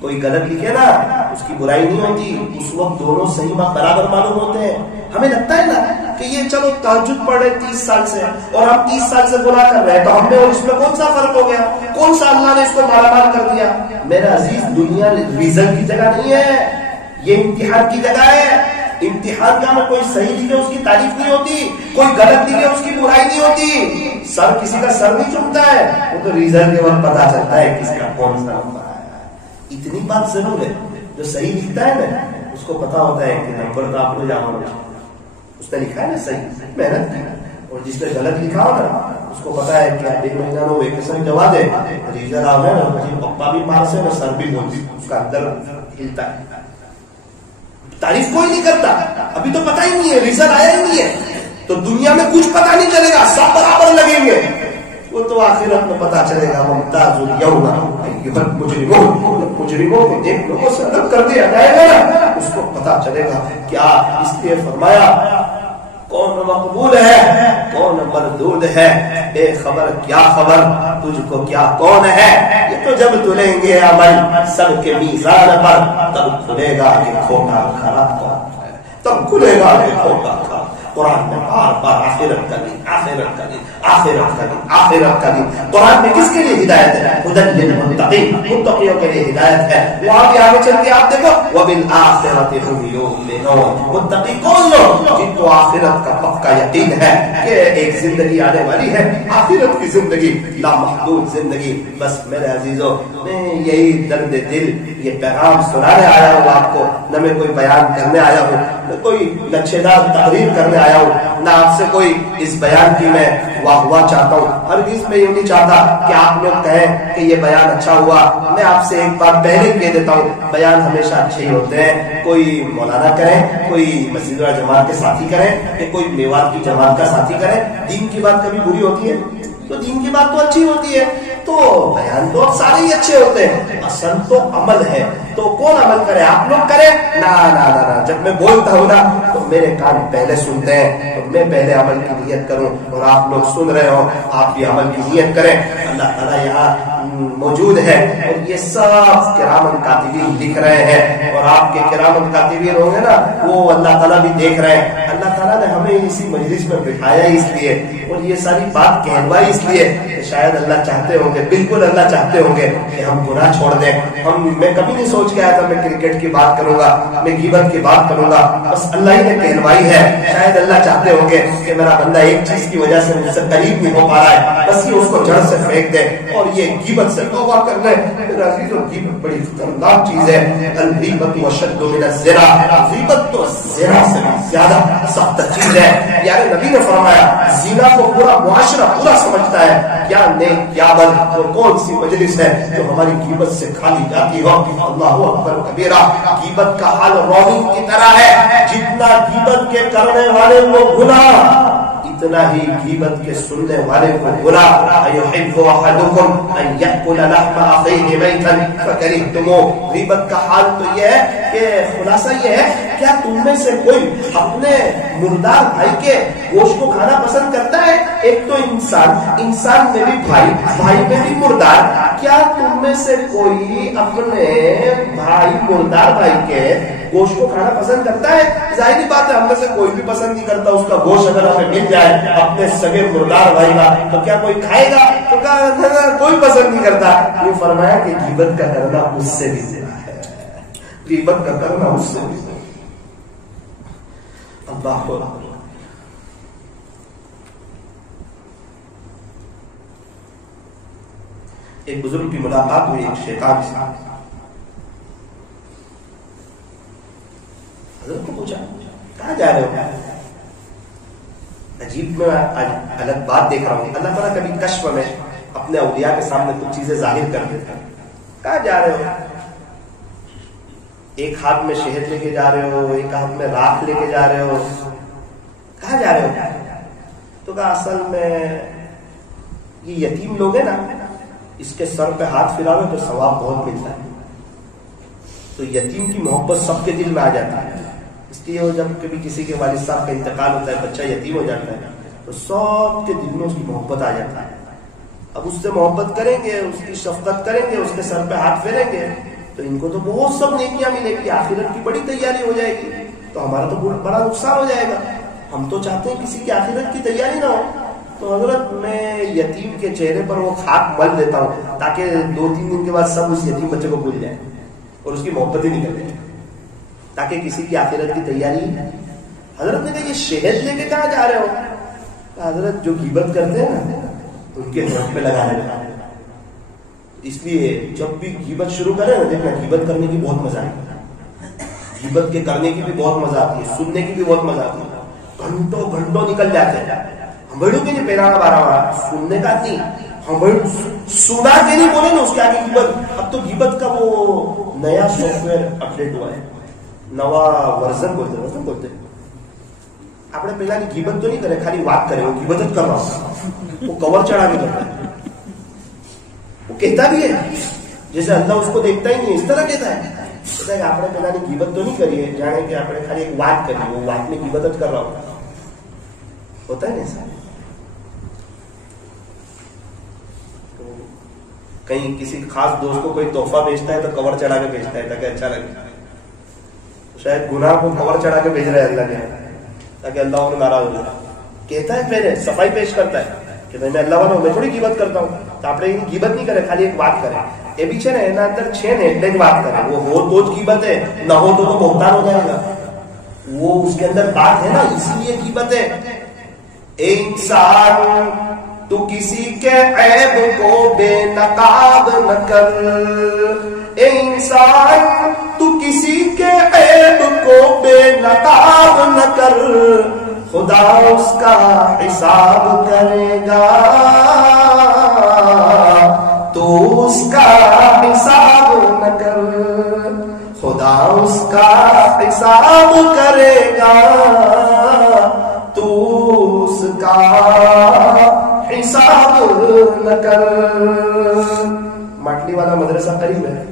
کوئی غلط لکھے نا اس کی برائی نہیں ہوتی، اس وقت دونوں صحیح برابر معلوم ہوتے ہیں. ہمیں لگتا ہے نا کہ یہ چلو تہجد پڑھ رہے 30 سال سے اور ہم 30 سال سے گناہ کر رہے ہیں، تو ہم نے اور اس میں کون سا فرق ہو گیا؟ کون سا اللہ نے اس کو مالا مال کر دیا؟ میرا عزیز، دنیا ریزن کی جگہ نہیں ہے، یہ امتحان کی جگہ ہے. امتحان کا میں کوئی صحیح لکھے اس کی تعریف نہیں ہوتی، کوئی غلط لکھے اس کی برائی نہیں ہوتی. سر کسی کا سر نہیں چمتا ہے، وہ تو ریزن کے وقت پتا چلتا ہے کس کا کون سا نمبر ہے. اتنی بات ضرور ہے، جو صحیح لکھتا ہے نا اس کو پتا ہوتا ہے کہ نمبر تو آپ نے جانا ہونا، اس نے لکھا ہے نا صحیح، محنت کی. اور جس نے غلط لکھا ہو نا اس کو پتا ہے کہ ایک مہینہ نو ایک قسم جواب ہے، ریزن آ گیا نا مجھے پپا بھی پاس ہے نا سر بھی بولتی، اس کا اندر ہلتا ہے. تعریف کوئی نہیں کرتا، ابھی تو پتہ ہی نہیں ہے، ریزن آیا ہی نہیں ہے، تو دنیا میں کچھ پتا نہیں چلے گا، سب برابر لگیں گے. وہ تو آخرت میں پتا چلے گا. ممتاز الیوم ایھا المجرمون کو ایک لوگوں سے الگ کر دیا جائے گا، اس کو پتا چلے گا. کیا اس لیے فرمایا کون مقبول ہے کون مردود ہے، بے خبر کیا خبر تجھ کو کیا کون ہے. یہ تو جب تلیں گے عمل سب کے میزان پر تب کھلے گا کہ کھوٹا کھرا کون ہے، تب کھلے گا کہ کھوٹا کھرا. قرآن میں بار بار آخرت کا دن، آخرت کا دن، آخرت کا دن، آخرت کا دن. قرآن میں کس کے لیے ہدایت ہے؟ ھدی للمتقین، متقیوں کے لیے ہدایت ہے. وہاں بھی آگے چل کے آپ دیکھو وبالآخرۃ ھم یوقنون. متقی کون لوگ؟ جن کو آخرت کا پکا یقین ہے کہ ایک زندگی آنے والی ہے، آخرت کی زندگی، لامحدود زندگی. بس میرے عزیزوں، میں یہی درد دل، یہ پیغام سنانے آیا ہوں آپ کو، نہ میں کوئی بیان کرنے آیا ہوں، نہ کوئی لچھے دار تقریر کرنے آیا ہوں، نہ آپ سے کوئی اس بیان کی میں واہ واہ چاہتا ہوں. ہرگز میں یہ نہیں چاہتا کہ آپ لوگ کہیں کہ یہ بیان اچھا ہوا. میں آپ سے ایک بات پہلے کہہ دیتا ہوں، بیان ہمیشہ اچھے ہی ہوتے ہیں. کوئی مولانا کریں، کوئی مسجد و جماعت کے ساتھی کریں، کہ کوئی میوات کی جماعت کا ساتھی کریں. دین کی بات کبھی بری ہوتی ہے؟ تو دین کی بات تو اچھی ہوتی ہے. تو بیان تو اب سارے ہی اچھے ہوتے ہیں، اصل تو عمل ہے. تو کون عمل کرے؟ آپ لوگ کریں؟ نہ نہ نہ. جب میں بولتا ہوں نا تو میرے کان پہلے سنتے ہیں، تو میں پہلے عمل کی نیت کروں، اور آپ لوگ سن رہے ہو، آپ بھی عمل کی نیت کریں. اللہ تعالیٰ یہاں موجود ہے اور یہ سب کرامن کاتبین لکھ رہے ہیں، اور آپ کے کرامن کاتبین ہوں گے نا وہ اللہ تعالیٰ بھی دیکھ رہے ہیں. اللہ تعالیٰ نے ہمیں اسی مجلس میں بٹھایا اس لیے، اور یہ ساری بات کہلوائی اس لیے کہ شاید اللہ چاہتے ہوں گے، بالکل اللہ چاہتے ہوں گے کہ ہم گناہ چھوڑ دیں. میں کبھی نہیں سوچ کے آیا تھا میں کرکٹ کی بات کروں گا، میں غیبت کی بات کروں گا، بس اللہ ہی نے کہلوائی ہے. شاید اللہ چاہتے ہوں گے کہ میرا بندہ ایک چیز کی وجہ سے مجھ سے قریب نہیں ہو پا رہا ہے، بس یہ اس کو جڑ سے پھینک دے اور یہ غیبت سے توبہ کر لے. میرا عزیزو، غیبت بڑی خطرناک چیز ہے. الغیبت اشد من الزنا، غیبت تو زنا سے بھی زیادہ سخت چیز ہے. یعنی نبی نے فرمایا زنا کو پورا معاشرہ پورا سمجھتا ہے. کیا نیک کیا بد، وہ کون سی مجلس ہے جو ہماری غیبت سے کھالی جاتی ہو؟ اللہ اکبر کبیرہ. غیبت کا حال روغن کی طرح ہے، جتنا غیبت کے کرنے والے کو گناہ، اتنا ہی غیبت کے سننے والے کو گناہ. ایحب احدکم ان یاکل لحم اخیہ میتا فکرہتموہ. غیبت کا حال تو یہ ہے کہ خلاصہ یہ ہے، کیا تم میں سے کوئی اپنے مردار بھائی کے گوشت کو کھانا پسند کرتا ہے؟ ایک تو انسان میں بھی بھائی میں بھی مردار. کیا تم میں سے کوئی اپنے مردار بھائی کے گوشت کو کھانا پسند کرتا ہے؟ ظاہری بات ہے ہم میں سے کوئی بھی پسند نہیں کرتا. اس کا گوشت اگر ہمیں مل جائے اپنے سگے مردار بھائی کا تو کیا کوئی کھائے گا؟ تو کوئی پسند نہیں کرتا. یہ فرمایا کہ غیبت کا کرنا اس سے بھی زنا ہے، غیبت کا کرنا اس سے بھی زنا. اللہ ایک بزرگ کی ملاقات ہوئی ایک شیطان سے. حضرت کو پوچھا کہاں جا رہے ہو؟ عجیب، میں الگ بات دیکھ رہا ہوں. اللہ تعالیٰ کبھی کشف میں اپنے اولیاء کے سامنے کچھ چیزیں ظاہر کر دیتا ہے. کہاں جا رہے ہو؟ ایک ہاتھ میں شہد لے کے جا رہے ہو، ایک ہاتھ میں راکھ لے کے جا رہے ہو، کہاں جا رہے ہو؟ تو کہا اصل میں یہ یتیم لوگ ہیں نا، اس کے سر پہ ہاتھ پھراوے تو ثواب بہت ملتا ہے. تو یتیم کی محبت سب کے دل میں آ جاتی ہے. اس لیے وہ جب کبھی کسی کے والد صاحب کا انتقال ہوتا ہے، بچہ یتیم ہو جاتا ہے، تو سب کے دل میں اس کی محبت آ جاتا ہے. اب اس سے محبت کریں گے، اس کی شفقت کریں گے، اس کے سر پہ ہاتھ پھیریں گے، تو ان کو تو بہت سب نیکیاں ملے گی, آخرت کی بڑی تیاری ہو جائے گی, تو ہمارا تو بڑا نقصان ہو جائے گا. ہم تو چاہتے ہیں کسی کی آخرت کی تیاری نہ ہو. تو حضرت میں یتیم کے چہرے پر وہ خاک مل دیتا ہوں تاکہ 2-3 دن کے بعد سب اس یتیم بچے کو بھول جائیں اور اس کی محبت ہی نکل جائے, تاکہ کسی کی آخرت کی تیاری. حضرت نے کہا یہ شہد لے کے کہاں جا رہے ہو؟ حضرت جو غیبت کرتے ہیں نا ان کے ہاتھ پہ لگانے لگا. اس لیے جب بھی غیبت شروع کرے نا, دیکھنا غیبت کرنے کی بہت مزہ آتی ہے, غیبت کے کرنے کی بھی بہت مزہ آتی ہے, سننے کی بھی بہت مزہ آتی ہے. گھنٹوں گھنٹوں نکل جاتے ہیں. ہم بڑوں کے لیے پہلا 12 سننے کا نہیں, ہم سنا کے نہیں بولے نا اس کے آگے غیبت. اب تو غیبت کا وہ نیا سافٹ ویئر اپڈیٹ ہوا ہے, نوا ورژن بولتے اپنے پہلا غیبت تو نہیں کرے, خالی بات کرے, وہ غیبت کر رہا ہوں, وہ کور چڑھا کے کرتا ہے. وہ کہتا بھی ہے جیسے اللہ اس کو دیکھتا ہی نہیں, اس طرح کہتا ہے کہ آپ نے پہلا غیبت تو نہیں کری ہے, جانے کہ آپ نے خالی ایک بات کری, وہ بات میں غیبت کر رہا ہوں. ہوتا ہے نا ایسا. کہیں کسی خاص دوست کو کوئی تحفہ بھیجتا ہے تو کور چڑھا کے بھیجتا ہے تاکہ اچھا لگے. شاید گناہ کو کور چڑھا کے بھیج رہا ہے اللہ نے تاکہ اللہ انہیں ناراض ہو جائے. کہتا ہے پہلے صفائی پیش کرتا ہے کہ میں اللہ والا ہوں, میں تھوڑی غیبت کرتا ہوں. تو آپ نے غیبت نہیں کرے, خالی ایک بات کرے. یہ بھی چھے نا اینا اندر چھے نا ایک بات کرے, وہ ہو تو غیبت ہے, نہ ہو تو بہتان ہو جائے گا. وہ اس کے اندر بات ہے نا, اسی لیے غیبت ہے. اے انسان تو کسی کے عیب کو بے نقاب نہ کر, اے انسان تو کسی کے عیب کو بے نقاب نہ کر, خدا اس کا حساب کرے گا, تو اس کا حساب نہ کر, خدا اس کا حساب کرے گا, تو اس کا حساب نہ کر. مٹلی والا مدرسہ قریب ہے,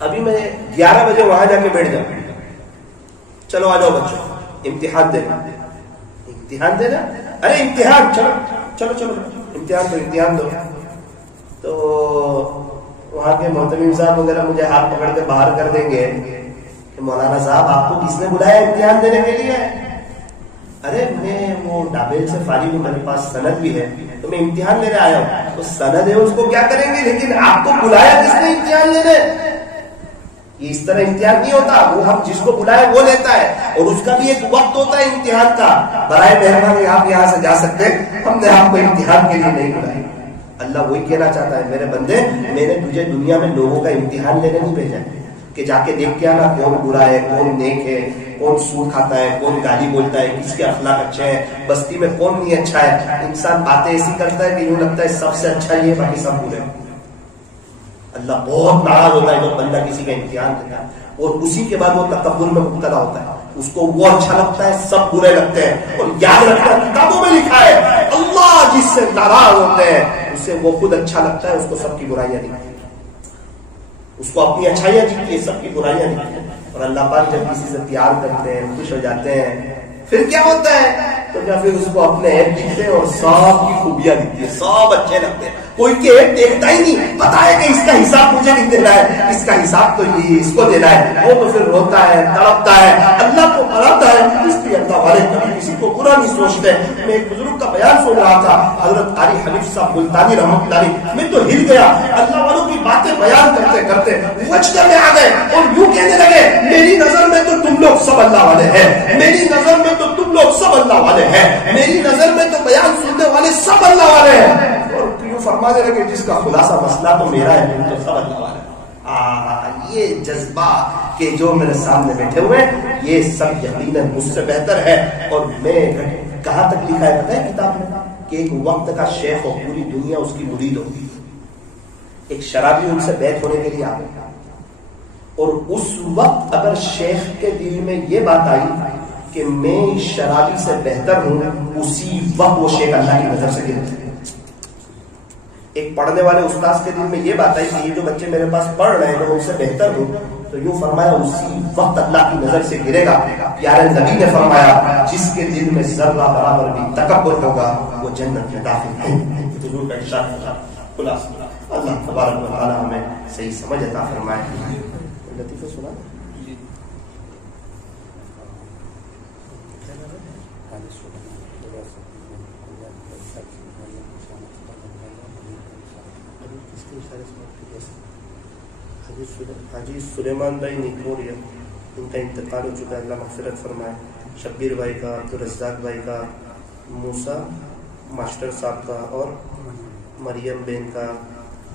ابھی میں 11 بجے وہاں جا کے بیٹھ جاؤں. چلو آ جاؤ بچوں, امتحان دینا. امتحان دینا, ارے امتحان, چلو امتحان دو. تو وہاں کے محتمیم صاحب وغیرہ مجھے ہاتھ پکڑ کے باہر کر دیں گے کہ مولانا صاحب آپ کو کس نے بلایا امتحان دینے کے لیے؟ ارے میں وہ ڈابیل سے فارغ ہوں, میرے پاس سند بھی ہے, تو میں امتحان لینے آیا ہوں. وہ سند ہے اس کو کیا کریں گے, لیکن آپ کو بلایا کس نے امتحان لینے؟ یہ اس طرح امتحان نہیں ہوتا, وہ ہم جس کو بلائے وہ لیتا ہے, اور اس کا بھی ایک وقت ہوتا ہے امتحان کا. برائے مہربانی آپ یہاں سے جا سکتے, ہم نے آپ کو امتحان کے لیے نہیں بلایا. اللہ وہی کہنا چاہتا ہے, میرے بندے میں نے تجھے دنیا میں لوگوں کا امتحان لینے نہیں بھیجا کہ جا کے دیکھ کے آنا کون برا ہے, کون نیک ہے, کون سود کھاتا ہے, کون گالی بولتا ہے, کس کے اخلاق اچھے ہیں, بستی میں کون نہیں اچھا ہے. انسان باتیں ایسی کرتا ہے کہ یوں لگتا ہے سب سے اچھا یہ, باقی سب برے. اللہ بہت ناراض ہوتا ہے جب بندہ کسی کا امتحان دیتا ہے, اور اسی کے بعد وہ تکبر میں مبتلا ہوتا ہے. اس کو وہ اچھا لگتا ہے, سب برے لگتے ہیں. اور یاد رکھنا, کتابوں میں لکھا ہے اللہ جس سے ناراض ہوتے ہیں اسے وہ خود اچھا لگتا ہے, اس کو سب کی برائیاں دکھتی ہیں. اس کو اپنی اچھائیاں دکھتی ہے, سب کی برائیاں دکھتی ہیں. اور اللہ پاک جب کسی سے پیار کرتے ہیں, خوش ہو جاتے ہیں, پھر کیا ہوتا ہے, تو کیا پھر اس کو اپنے عیب دکھتے ہیں اور سب کی خوبیاں دکھتی ہیں, سب اچھے لگتے ہیں. کوئی کے عیب دیکھتا ہی نہیں, پتا ہے کہ اس کا حساب مجھے نہیں دینا ہے, اس کا حساب تو یہ اس کو دینا ہے. وہ تو پھر روتا ہے, تڑپتا ہے, اللہ کو مراتا ہے. اس لیے اللہ والے کبھی کسی کو برا نہیں سوچتے. میں ایک بزرگ کا بیان سن رہا تھا, حضرت قاری حنیف صاحب ملتانی رحمۃ اللہ علیہ, میں تو ہل گیا. اللہ والوں کی باتیں بیان کرتے کرتے وجدہ میں آ گئے اور یوں کہنے لگے, میری نظر میں تو تم لوگ سب اللہ والے ہیں, میری نظر میں تو تم لوگ سب اللہ والے ہیں, میری نظر میں تو بیان سننے والے سب اللہ والے ہیں. اور یوں فرمانے لگے, جس کا خلاصہ مسئلہ تو میرا ہے, تو سب اللہ والے ہیں. یہ جذبہ کہ جو میرے سامنے بیٹھے ہوئے یہ سب یقیناً مجھ سے بہتر ہے. اور میں کہاں تک لکھا ہے پتہ ہے کتاب میں, کہ ایک وقت کا شیخ ہو, پوری دنیا اس کی مرید ہوگی. ایک شرابی ان سے بیعت ہونے کے لیے آ گیا, اور اس وقت اگر شیخ کے دل میں یہ بات آئی کہ میں اس شرابی سے بہتر ہوں, اسی وقت وہ شیخ اللہ کی نظر سے گر گئے. ایک پڑھنے والے استاذ کے دل میں یہ بات آئی کہ یہ جو بچے میرے پاس پڑھ رہے ہیں, میں ان سے بہتر ہوں, تو یوں فرمایا اسی وقت اللہ کی نظر سے گرے گا. پیارے نبی نے فرمایا, جس کے دل میں ذرہ برابر بھی تکبر ہوگا وہ جنت میں داخل ہے. حضور کا ارشاد خلاصہ. اللہ تبارک و تعالی ہمیں صحیح سمجھ عطا فرمائے. لطیفہ سنا حاجی سلیمان بھائی نیکوریا، ان کا انتقال ہو چکا ہے، اللہ مغفرت فرمائے. شبیر بھائی کا، عبدالرزاق بھائی کا، موسیٰ ماسٹر صاحب کا اور مریم بین کا،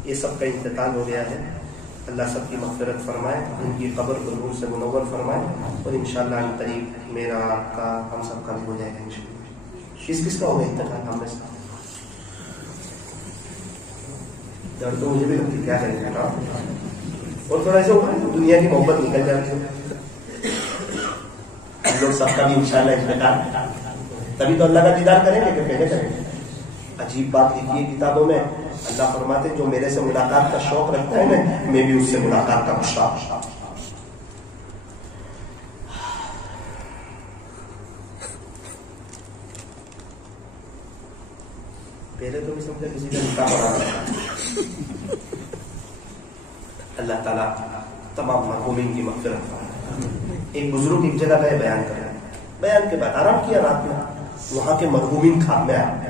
یہ سب کا انتقال ہو گیا ہے. اللہ سب کی مغفرت فرمائے، ان کی قبر کو نور سے منور فرمائے، اور انشاءاللہ ان قریب میرا آپ کا ہم سب کا بھی ہو جائے گا انشاءاللہ. کس کا ہوگا انتقال ہم میں سے؟ درد تو مجھے بھی لگتی، کیا کریں گے. اور تھوڑا ایسا ہوگا دنیا کی محبت نکل جاتی ہے ہم لوگ سب کا بھی انشاءاللہ انتقال، تبھی تو اللہ کا دیدار کریں گے کہ پہلے کریں گے. عجیب بات لکھی ہے کتابوں میں، اللہ فرماتے جو میرے سے ملاقات کا شوق رکھتا ہے نا، میں بھی اس سے ملاقات کا مشتاق. پہلے تو بھی سمجھا کسی کا نکاح پڑھا رہا. اللہ تعالیٰ تمام مرحومین کی مغفرت فرمائے. ایک بزرگ ایک جگہ گئے بیان کر رہے ہیں، بیان کے بعد آرام کیا رات میں، وہاں کے مرحومین خواب میں آئے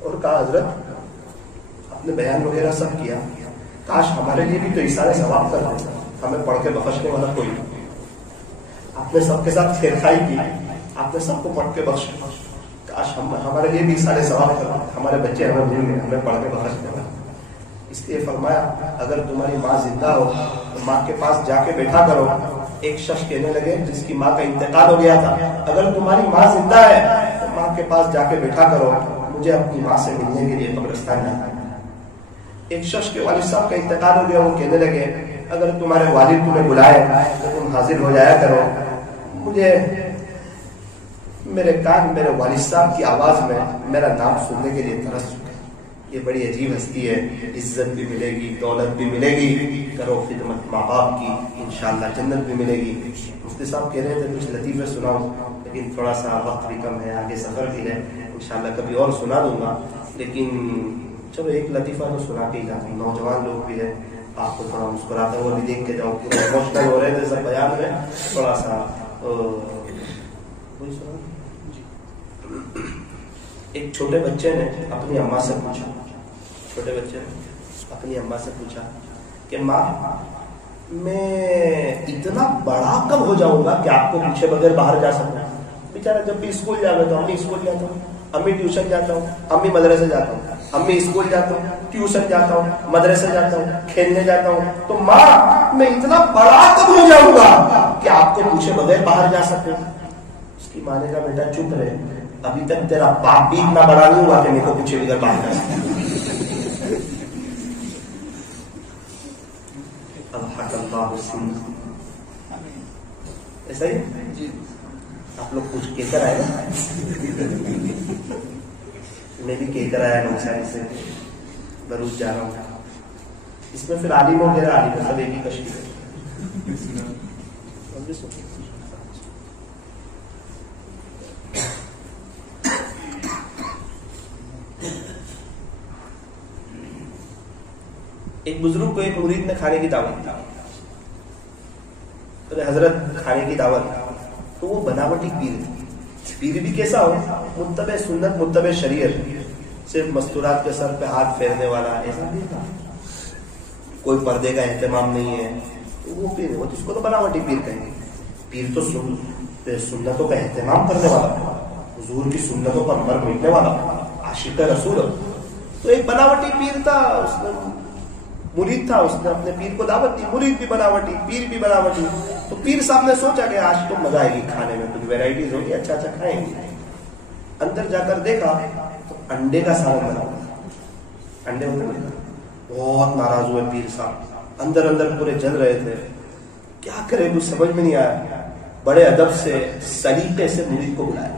اور کہا حضرت آپ نے بیان وغیرہ سب کیا، کاش ہمارے لیے بھی تو اشارے ثواب کر دیں، ہمیں پڑھ کے بخشنے والا کوئی. آپ نے سب کے ساتھ کھیرکھائی کی، آپ نے سب کو پڑھ کے بخشا، کاش ہمارے لیے بھی اشارے ثواب کر دیں، ہمارے بچے ہمیں بھول گئے، ہمیں پڑھ کے بخشنے والا. اس لیے فرمایا اگر تمہاری ماں زندہ ہو تو ماں کے پاس جا کے بیٹھا کرو. ایک شخص کہنے لگے جس کی ماں کا انتقال ہو گیا تھا، اگر تمہاری ماں زندہ ہے تو ماں کے پاس جا کے بیٹھا کرو، مجھے اپنی ماں سے ملنے کے لیے قبرستان جانا ہے. ایک شخص کے والد صاحب کا انتقال ہو گیا، وہ کہنے لگے اگر تمہارے والد تمہیں بلائے تو تم حاضر ہو جایا کرو، مجھے میرے کان میرے والد صاحب کی آواز میں میرا نام سننے کے لیے ترس چکے. یہ بڑی عجیب ہستی ہے، عزت بھی ملے گی، دولت بھی ملے گی، کرو خدمت ماں باپ کی، انشاءاللہ جنت بھی ملے گی. مفتی صاحب کہہ رہے تھے کچھ لطیفے سناؤں، لیکن تھوڑا سا وقت بھی کم ہے، آگے سفر بھی ہے، انشاءاللہ کبھی اور سنا دوں گا. لیکن چلو ایک لطیفہ تو سنا کے ہی جاتا ہوں. نوجوان لوگ بھی ہیں، آپ کو تھوڑا مسکراتے ہوئے بھی دیکھ کے جاؤ، پورا ایموشنل ہو رہے تھے سب بیان میں، تھوڑا سا ایک چھوٹے بچے نے اپنی اماں سے پوچھا، چھوٹے بچے نے اپنی اماں سے پوچھا کہ ماں میں اتنا بڑا کب ہو جاؤں گا کہ آپ کو پوچھے بغیر باہر جا سکوں. بیچارہ جب بھی اسکول جانا تو امی اسکول جاتا ہوں، امی ٹیوشن جاتا ہوں، امی مدرسے جاتا ہوں، امی اسکول جاتا ہوں، ٹیوشن جاتا ہوں، مدرسے جاتا ہوں، کھیلنے جاتا ہوں، تو ماں میں اتنا بڑا کب ہو جاؤں گا کہ آپ کو پوچھے بغیر باہر جا سکوں. اس کی ماں نے کہا بیٹا چپ رہے، ابھی تک تیرا باپ بھی اتنا بڑا نہیں ہوا کہ میرے کو پوچھے بغیر باہر جا سکوں. ایسا ہی آپ لوگ کچھ کہہ کر آئے نا، میں بھی کہہ کر آیا نوساری سے بروچ جا رہا ہوں. اس میں پھر عالم وغیرہ عالم سب ایک ہی کشتی ہے. ایک بزرگ کو ایک مرید نے کھانے کی دعوت دی، حضرت کھانے کی دعوت، تو وہ بناوٹی پیر تھی. پیر بھی کیسا ہو؟ متبع سنت، متبع شریعت، صرف مستورات کے سر پہ ہاتھ پھیرنے والا، ایسا نہیں تھا. کوئی پردے کا اہتمام نہیں ہے، وہ پیر، وہ جس کو تو بناوٹی پیر کہیں گے. پیر تو سنتوں کا اہتمام کرنے والا، حضور کی سنتوں پر مر مٹنے والا، عاشق رسول. تو ایک بناوٹی پیر تھا، اس نے مرید تھا، اس نے اپنے پیر کو دعوت دی. مرید بھی بناوٹی، پیر بھی بناوٹی. تو پیر صاحب نے سوچا کہ آج تو مزہ آئے گی کھانے میں، کچھ ویرائٹیز ہوگی، اچھا اچھا کھائیں گے. اندر جا کر دیکھا تو انڈے کا سالن بنا ہوا، انڈے ہوتے ہیں. بہت ناراض ہوئے پیر صاحب، اندر اندر پورے جل رہے تھے، کیا کرے کچھ سمجھ میں نہیں آیا. بڑے ادب سے سلیقے سے مرید کو بلایا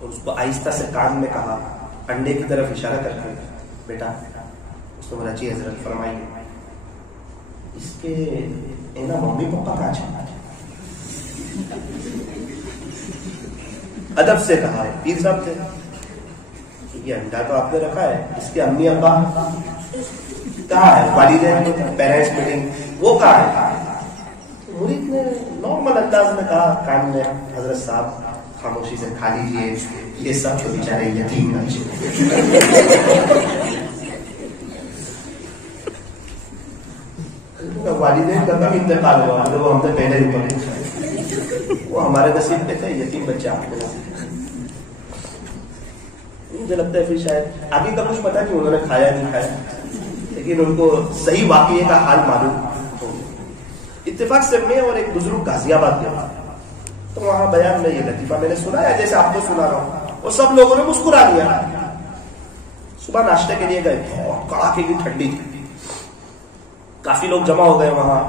اور اس کو آہستہ سے کان میں کہا، انڈے کی طرف اشارہ کر کے، بیٹا اس نے بولا جی حضرت فرمائیے، اس کے اینا ممی پپا کہاں چھا. ادب سے کہا، پیر صاحب تھے، یہ انڈا تو آپ نے رکھا ہے، اس کے امی ابا کہاں ہے؟ والدین پیرنٹس میٹنگ وہ کہاں ہے؟ مرید نے نارمل انداز میں کہا کان میں، حضرت صاحب خاموشی سے کھا لیجیے، یہ سب تو بیچارے یتیم بچے۔ والدین کا کب انتقال ہوا؟ وہ ہم نے پہلے ہی پڑھا، وہ ہمارے نصیب پہ تھے، یتیم بچے آپ کے نصیب۔ مجھے لگتا ہے پھر شاید آگے کا کچھ پتا نہیں، انہوں نے کھایا نہیں کھایا، لیکن ان کو صحیح واقعے کا حال معلوم ہو۔ اتفاق سے میں اور ایک بزرگ غازی آباد گیا، تو وہاں بیان میں یہ لطیفہ میں نے سنا ہے جیسے آپ کو سنا رہا ہوں، اور سب لوگوں نے مسکرا دیا۔ صبح ناشتے کے لیے گئے، بہت کڑاکے کی ٹھنڈی تھی، کافی لوگ جمع ہو گئے وہاں۔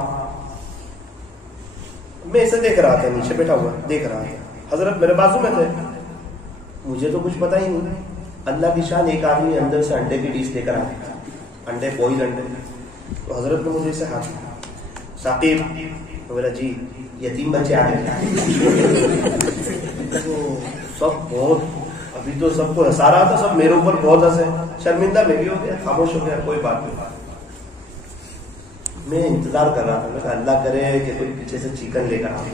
میں اسے دیکھ رہا تھا، نیچے بیٹھا ہوا دیکھ رہا تھا، حضرت میرے بازو میں تھے، مجھے تو کچھ پتا ہی نہیں۔ اللہ کی شان، ایک آدمی اندر سے انڈے کی ڈش لے کر آیا، انڈے بوائل انڈے، تو حضرت نے مجھے اسے ہاتھ ثاقب، میرا جی یتیم بچے آ گئے۔ سب بہت، ابھی تو سب کو ہنسا رہا تھا، سب میرے اوپر بہت ہنسے، شرمندہ میں بھی ہو گیا، خاموش ہو گیا، کوئی بات نہیں۔ میں انتظار کر رہا تھا، میں کہا اللہ کرے کہ کوئی پیچھے سے چکن لے کر آئے۔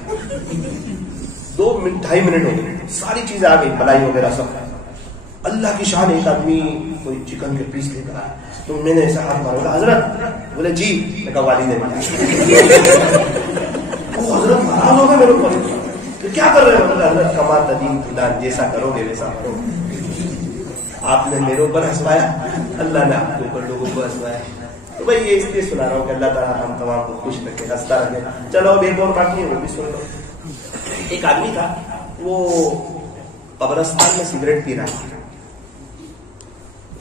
2 منٹ 2.5 منٹ ہو گئے، ساری چیزیں آ گئی، ملائی وغیرہ سب۔ اللہ کی شان، ایک آدمی کوئی چکن کے پیس لے کر آیا، تو میں نے ایسا ہاتھ مارا، حضرت بولے جی، میں کہا والدین۔ وہ حضرت ناراض ہو گئے میرے اوپر، کیا کر رہے ہو؟ حضرت کما تدین تدان، جیسا کرو گے ویسا کرو۔ آپ نے میرے اوپر ہنسوایا، اللہ نے آپ کے اوپر لوگوں کو ہنسوایا۔ تو بھائی یہ اس لیے سنا رہا ہوں کہ اللہ تعالیٰ ہم تمام کو خوش رکھے، ہنستا رکھے۔ چلو اب ایک اور باقی ہے، وہ بھی سن لو۔ ایک آدمی تھا، وہ قبرستان میں سگریٹ پی رہا تھا۔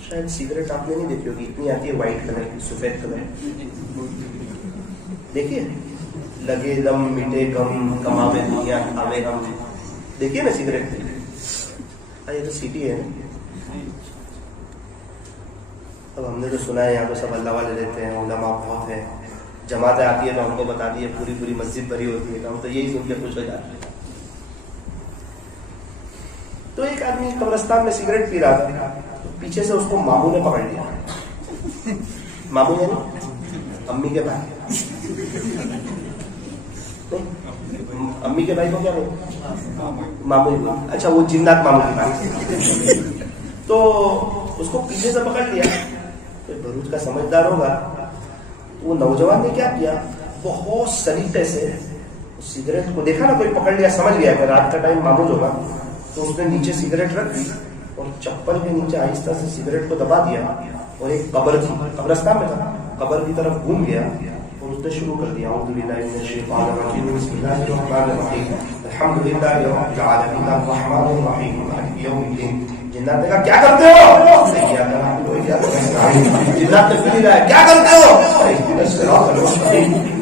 شاید سگریٹ آپ نے نہیں دیکھی ہوگی، اتنی آتی ہے وائٹ کلر کی، سفید کلر، دیکھیے، لگے دم میٹھے غم، کماوے دنیا کھاوے ہم، دیکھیے نا سگریٹ۔ یہ تو سٹی ہے نا، اب ہم نے تو سنا ہے یہاں پہ سب اللہ والے رہتے ہیں، علماء بہت ہیں، جماعتیں آتی ہے تو ہم کو بتا دی ہے، پوری پوری مسجد بھری ہوتی ہے، ہم تو یہی سن کے خوش ہو جاتے ہیں۔ تو ایک آدمی قبرستان میں سگریٹ پی رہا تھا، پیچھے سے اس کو ماموں نے پکڑ لیا۔ ماموں یعنی امی کے بھائی، امی کے بھائی کو کیا بولتے؟ ماموں ہی بولتے، اچھا وہ جنات ماموں کے بھائی۔ تو اس کو پیچھے سے پکڑ لیا، بروچ کا سمجھدار ہوگا، وہ نوجوان نے کیا کیا، بہت سلیقے سے سگریٹ کو دیکھا نا کوئی پکڑ لیا، سمجھ گیا کہ رات کا ٹائم معمول ہوگا، تو اس نے نیچے سگریٹ رکھ دی اور چپل کے نیچے آہستہ سے سگریٹ کو دبا دیا، اور ایک قبر تھی، قبرستان میں تھا، قبر کی طرف گھوم گیا اور اس نے شروع کر دیا، اعوذ باللہ من الشیطان الرجیم، بسم اللہ الرحمن الرحیم، الحمد للہ رب العالمین الرحمن الرحیم مالک یوم الدین۔ جنات نے کہا کیا کرتے ہو؟ جنات نے پھر رہا ہے کیا کرتے ہو؟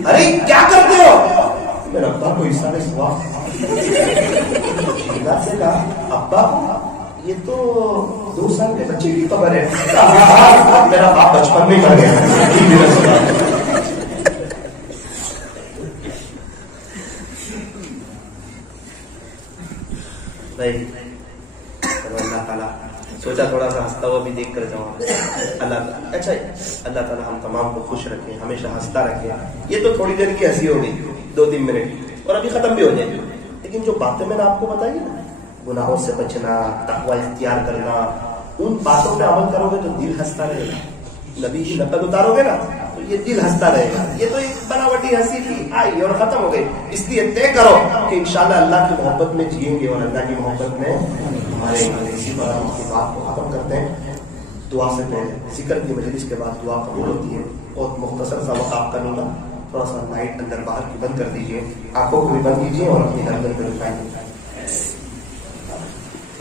ارے کیا کرتے ہو؟ میرا ابا کو اشارے سوا۔ جنات سے کہا ابا یہ تو 2 سال کے بچے کی خبر ہے، میرا باپ بچپن میں مر گیا۔ بھائی اللہ تعالیٰ سوچا تھوڑا سا ہنستا ہوا بھی دیکھ کر جاؤں، اللہ اچھا اللہ تعالیٰ ہم تمام کو خوش رکھے، ہمیشہ ہنستا رکھے۔ یہ تو تھوڑی دیر کی ہنسی ہو گئی، 2-3 منٹ، اور ابھی ختم بھی ہو جائے گی، لیکن جو باتیں میں نے آپ کو بتائی نا، گناہوں سے بچنا، تقوی اختیار کرنا، ان باتوں پہ عمل کرو گے تو دل ہنستا رہے گا۔ نبی کی نقل اتارو گے نا تو یہ دل ہنستا رہے گا۔ یہ تو ایک بناوٹی ہنسی تھی، آئی اور ختم ہو گئی، اس لیے طے کرو کہ انشاءاللہ اللہ کی محبت میں جئیں گے اور اللہ کی محبت میں ہمارے اسی پر ہم کی بات کو ختم کرتے ہیں۔ دعا سے پہلے ذکر کی مجلس کے بعد دعا قبول ہوتی ہے، بہت مختصر سا وقت آپ کروں گا، تھوڑا سا لائٹ اندر باہر کی بند کر دیجیے، آنکھوں کو بھی بند کیجیے اور اپنی گردن کو اٹھائیے،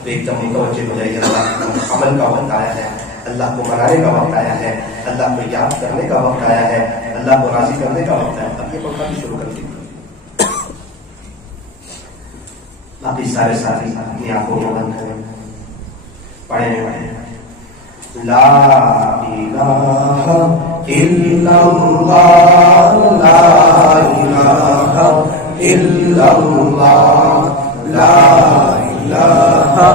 ایک دم متوجہ ہو جائیے۔ اللہ عمل کا وقت آیا ہے، اللہ کو منانے کا وقت آیا ہے، اللہ کو یاد کرنے کا وقت آیا ہے، اللہ کو راضی کرنے کا وقت ہے۔ اب یہ پنکھا بھی شروع کر دیجیے، باقی سارے ساتھی اپنی آنکھوں کو بند کریں، پڑھیں لا الہ الا اللہ، لا الہ الا اللہ، لا الہ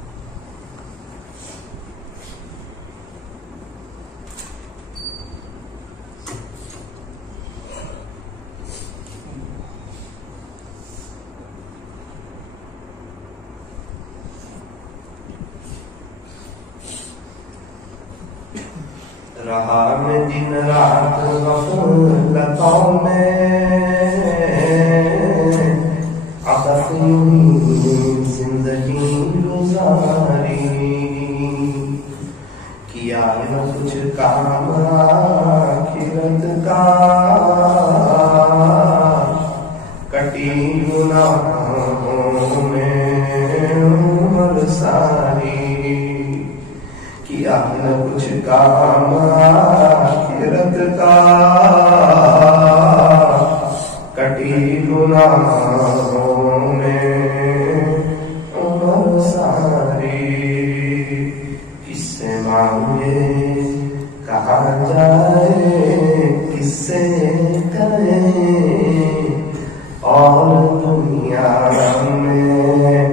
رہا میں دن رات غفلتوں میں عطف زندگی گزاری کیا نہ کچھ کام آخرت کا کٹی گناہوں میں عمر ساری کیا نہ کچھ کام آخرت کا کٹی گناہوں میں عمر ساری کس سے مانگے کہاں جائے کس سے کریں اور دنیا میں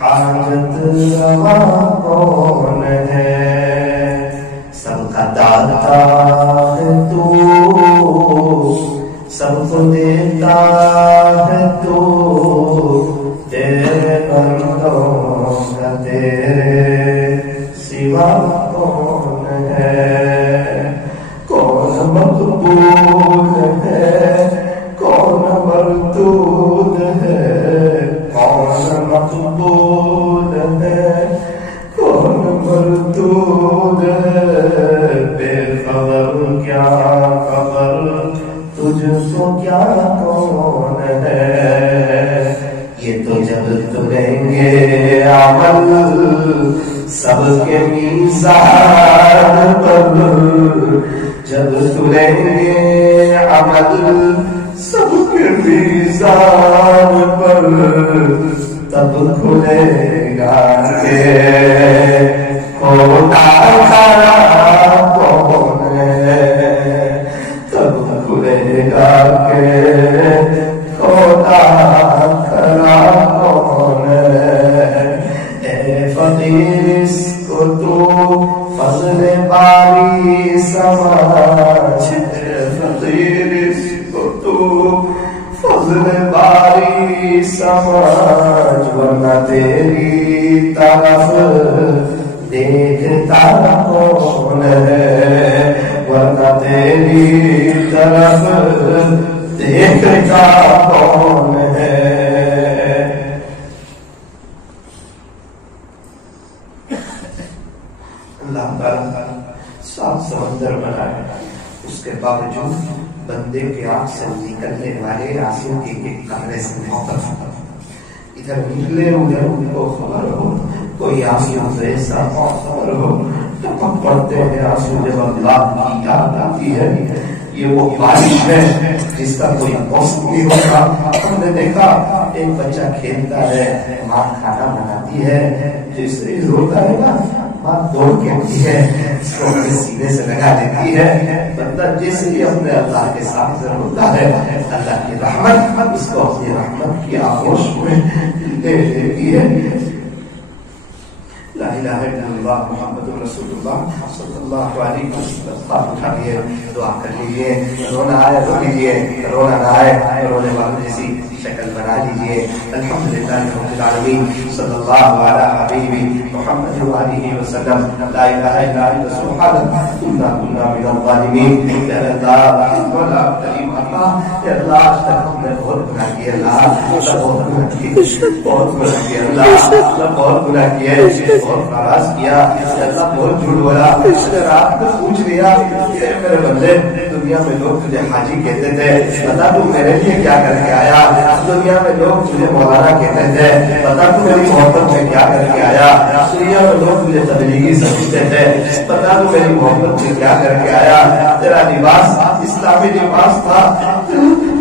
حاجت روا کون ہے سب کا داتا ہے تو سب کو دیتا ہے تو تیرے بندوں کا تیرے سوا کون ہے کون مقبول ہے کون مردود ہے کون مقبول ہے کون مردود ہے بے خبر کیا خبر تجھ کو کیا کون ہے یہ تو جب تلیں گے عمل سب کے میزان پر جب تلیں گے عمل سب کے میزان پر تب کھلے گا کہ کھوٹا کھڑا کون ہے تب کھلے گا کہ کھوٹا کھڑا کون ہے اے فقیر اس کو تو فضل باری سمجھ اے فقیر اس کو تو فضل باری سمجھ ورنہ تیری طرف دیکھتا کون ہے ورنہ تیری طرف دیکھتا کون ہے اللہ تعالیٰ صاف سمندر بنائے اس کے باوجود بندے کے آنکھ سے نکلنے والے آنسو کے ایک قطرے سے محبت ادھر نکلے ادھر ان کو خبر ہو کوئی آنسو ایسا خبر ہو ٹپک پڑتے ہیں آنسو جب اللہ کی یاد آتی ہے یہ وہ بارش ہے جس کا کوئی موسم نہیں ہوتا ہم نے دیکھا ایک بچہ کھیلتا ہے ماں کھانا بناتی ہے جس سے روتا ہے نا ماں دوڑ کے آتی ہے اس کو اپنے سینے سے لگا دیتی ہے بندہ جیسے ہی اپنے اللہ کے ساتھ ہوتا ہے اللہ کی رحمت اس کو اپنی رحمت کی آغوش میں لے لیتی ہے لا الہ الا اللہ محمد رسول اللہ صلی اللہ علیہ وسلم ہاتھ اٹھا لیے دعا کر لیجیے رونا آئے رو لیجیے رونا نہ آئے رونے والوں جیسی شکل بنا لیجیے الحمدللہ رب العالمین صلی اللہ علیہ حبیبی محمد علیہ وسلم لا الہ الا انت سبحانک انا کنا من الظالمین یا اللہ مولا کریم اللہ یا اللہ آج تک ہم نے بہت گناہ کیے اللہ بہت گناہ کیے اللہ بہت گناہ کیے بہت ناراض کیا اللہ بہت جھوٹ بولا رات کو پوچھ لیا کہ میرے بندے دنیا میں لوگ تجھے حاجی کہتے تھے بتا تو میرے لیے کیا کر کے آیا دنیا میں لوگ تجھے مولانا کہتے تھے بتا تو میری محبت میں کیا کر کے آیا دنیا میں لوگ تجھے تبلیغی سمجھتے تھے بتا تو میری محبت میں کیا کر کے آیا تیرا لباس اسلامی لباس تھا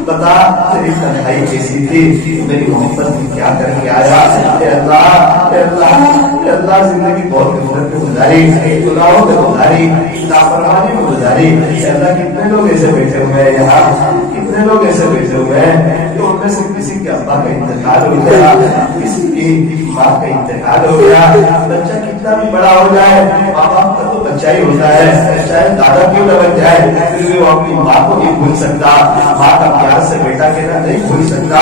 بتا تیری تنہائی کیسی تھی میری محبت میں کیا کر کے آیا اے اللہ اے اللہ اے اللہ زندگی بہت غفلت میں گزاری گناہوں میں گزاری نافرمانی میں گزاری اے اللہ کتنے لوگ ایسے بیٹھے ہوئے ہیں یہاں کتنے لوگ ایسے بیٹھے ہوئے ہیں کہ ان میں سے کسی کے ابا کا انتقال ہو گیا کسی کی ماں کا انتقال ہو گیا بچہ کتنا بھی بڑا ہو جائے ماں باپ کا تو بچہ ہی ہوتا ہے چاہے دادا کیوں نہ بن جائے پھر بھی وہ اپنی ماں کو نہیں بھول سکتا ماں کا پیار سے بیٹا کہنا نہیں بھول سکتا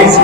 1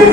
1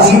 3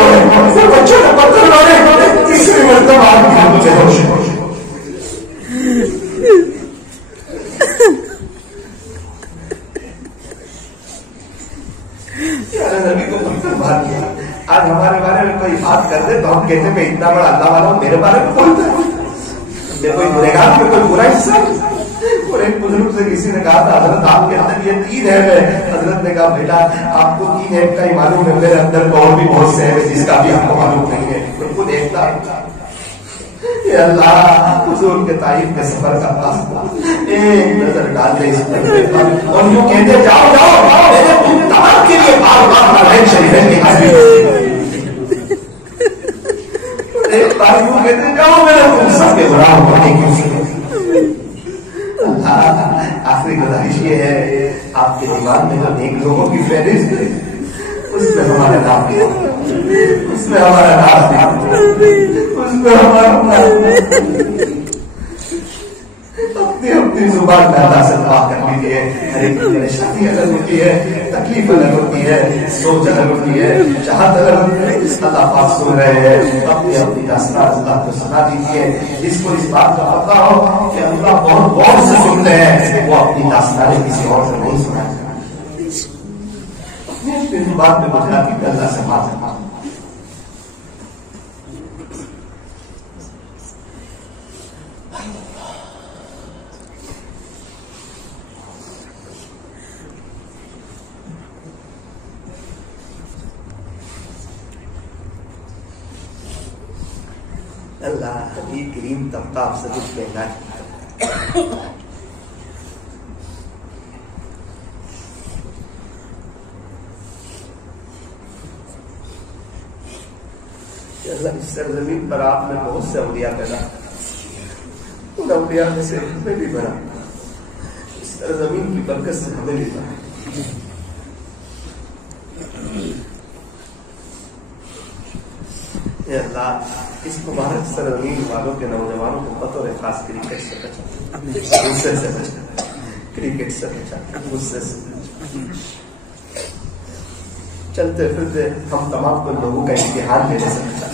بچوں نے پتھر مارے، تیسری مرتبہ آپ مجھے ہوش نبی کو پتھر مار دیا. آج ہمارے بارے میں کوئی بات کر دے تو ہم کہتے میں اتنا بڑا اللہ والا ہوں، میرے بارے میں بولتا ہے میں کوئی گنہگار، میں کوئی برا حصہ. اور ایک بزرگ سے کسی نے کہا تھا حضرت آپ کے اندر یہ 3 ہے. حضرت نے کہا بیٹا آپ کو 3 ہے کا ہی معلوم ہے، میرے اندر اور بھی بہت سے ہیں جس کا بھی آپ کو معلوم نہیں ہے. ان کو دیکھتا اللہ حضور کے تعریف کے سفر کا راستہ ایک نظر ڈال دے اس پر اور یوں کہتے جاؤ جاؤ میں نے تم تمام کے لیے بار بار حرمین شریفین کی حاضری ایک بار یوں کہتے جاؤ میں نے تم سب کے غلام ہونے کی. آخری گزارش یہ ہے آپ کے دماغ میں جو نیک لوگوں کی فہرست ہے اس میں ہمارا نام ہے، اس میں ہمارا نام ہے، اس میں ہمارا نام ہے. اپنی اپنی زبان میں اللہ سے دعا کر لیجیے. ہر ایک کی پریشانی الگ ہوتی ہے، تکلیف الگ ہوتی ہے، سوچ الگ ہوتی ہے، چاہت الگ ہوتی ہے. اللہ پاک سن رہے ہیں، اپنی اپنی تاثرات اللہ کو سنا دیجیے. جس کو اس بات کا پتہ ہو کہ اللہ بہت غور سے سنتے ہیں وہ اپنی تاثرات کسی اور سے نہیں سنا. اس بات میں گجراتی میں اللہ سے بات ہے. اللہ حبیب کریم طبقہ آپ سے کچھ کہنا ہے. اس سرزمین پر آپ نے بہت سے اولیاء پیدا، ان اولیاء میں سے ہمیں بھی بنا، اس سرزمین کی برکت سے ہمیں بھی بنا. اے اللہ اس مبارک سرزمین والوں کے نوجوانوں کو بطور خاص کرکٹ سے بچا، غصے سے بچا، کرکٹ سے بچا، غصے سے بچا. چلتے پھرتے ہم تمام کو لوگوں کا امتحان لینے سے بچا،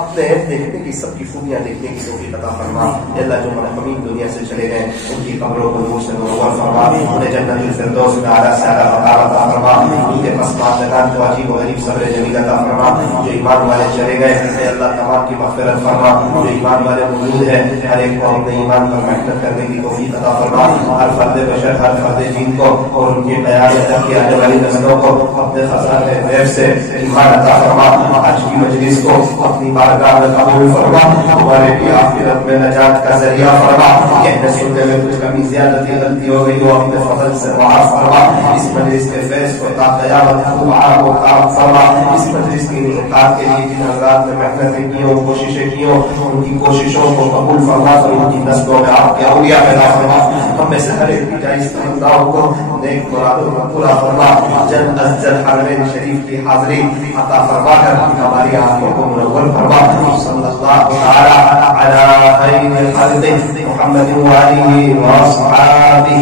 اپنے عیب دیکھنے کی، سب کی خوبیاں دیکھنے کی توفیق عطا فرما. اللہ جو مرحومین دنیا سے چلے گئے ان کی قبروں کو نور سے منور فرما، انہیں جنت الفردوس میں اعلیٰ سے اعلیٰ مقام عطا فرما. ان کے پسماندگان کو عجیب و غریب صبر جمیل عطا فرما. جو ایمان والے چلے گئے اے اللہ تمام کی مغفرت فرما. جو ایمان والے موجود ہیں ہر ایک کو اپنے ایمان پر محنت کرنے کی توفیق عطا فرما. ہر فرد بشر، ہر فرد جن کو اور ان کے قیامت تک کی آنے والی نسلوں کو اپنے خزانے غیب سے ایمان عطا فرما. آج کی مجلس کو اپنی بارگاہ میں قبول فرما، ہمارے بھی آخرت میں نجات کا ذریعہ فرما. کہنے سننے میں کچھ کمی زیادتی غلطی ہو گئی ہو اپنے فضل سے معاف فرما. اس مجلس کے فیض کو تا قیامت دعا کو کام فرما. اس مجلس کی انعقاد کے لیے جن حضرات نے محنتیں کی ہوں، کوششیں کی ہوں، ان کی کوششوں کو قبول فرما کر ان کی نسلوں میں آپ کے اولیاء پیدا فرما. ہم میں سے ہر ایک کی جائز تمناؤں کو نیک مرادوں کا پورا فرما. جلد از جلد حرمین شریف کی حاضری عطا فرما کر ہماری آنکھوں کو منور فرما. صلی اللہ تعالی علی خیر خلق محمد وآلہ واصحابہ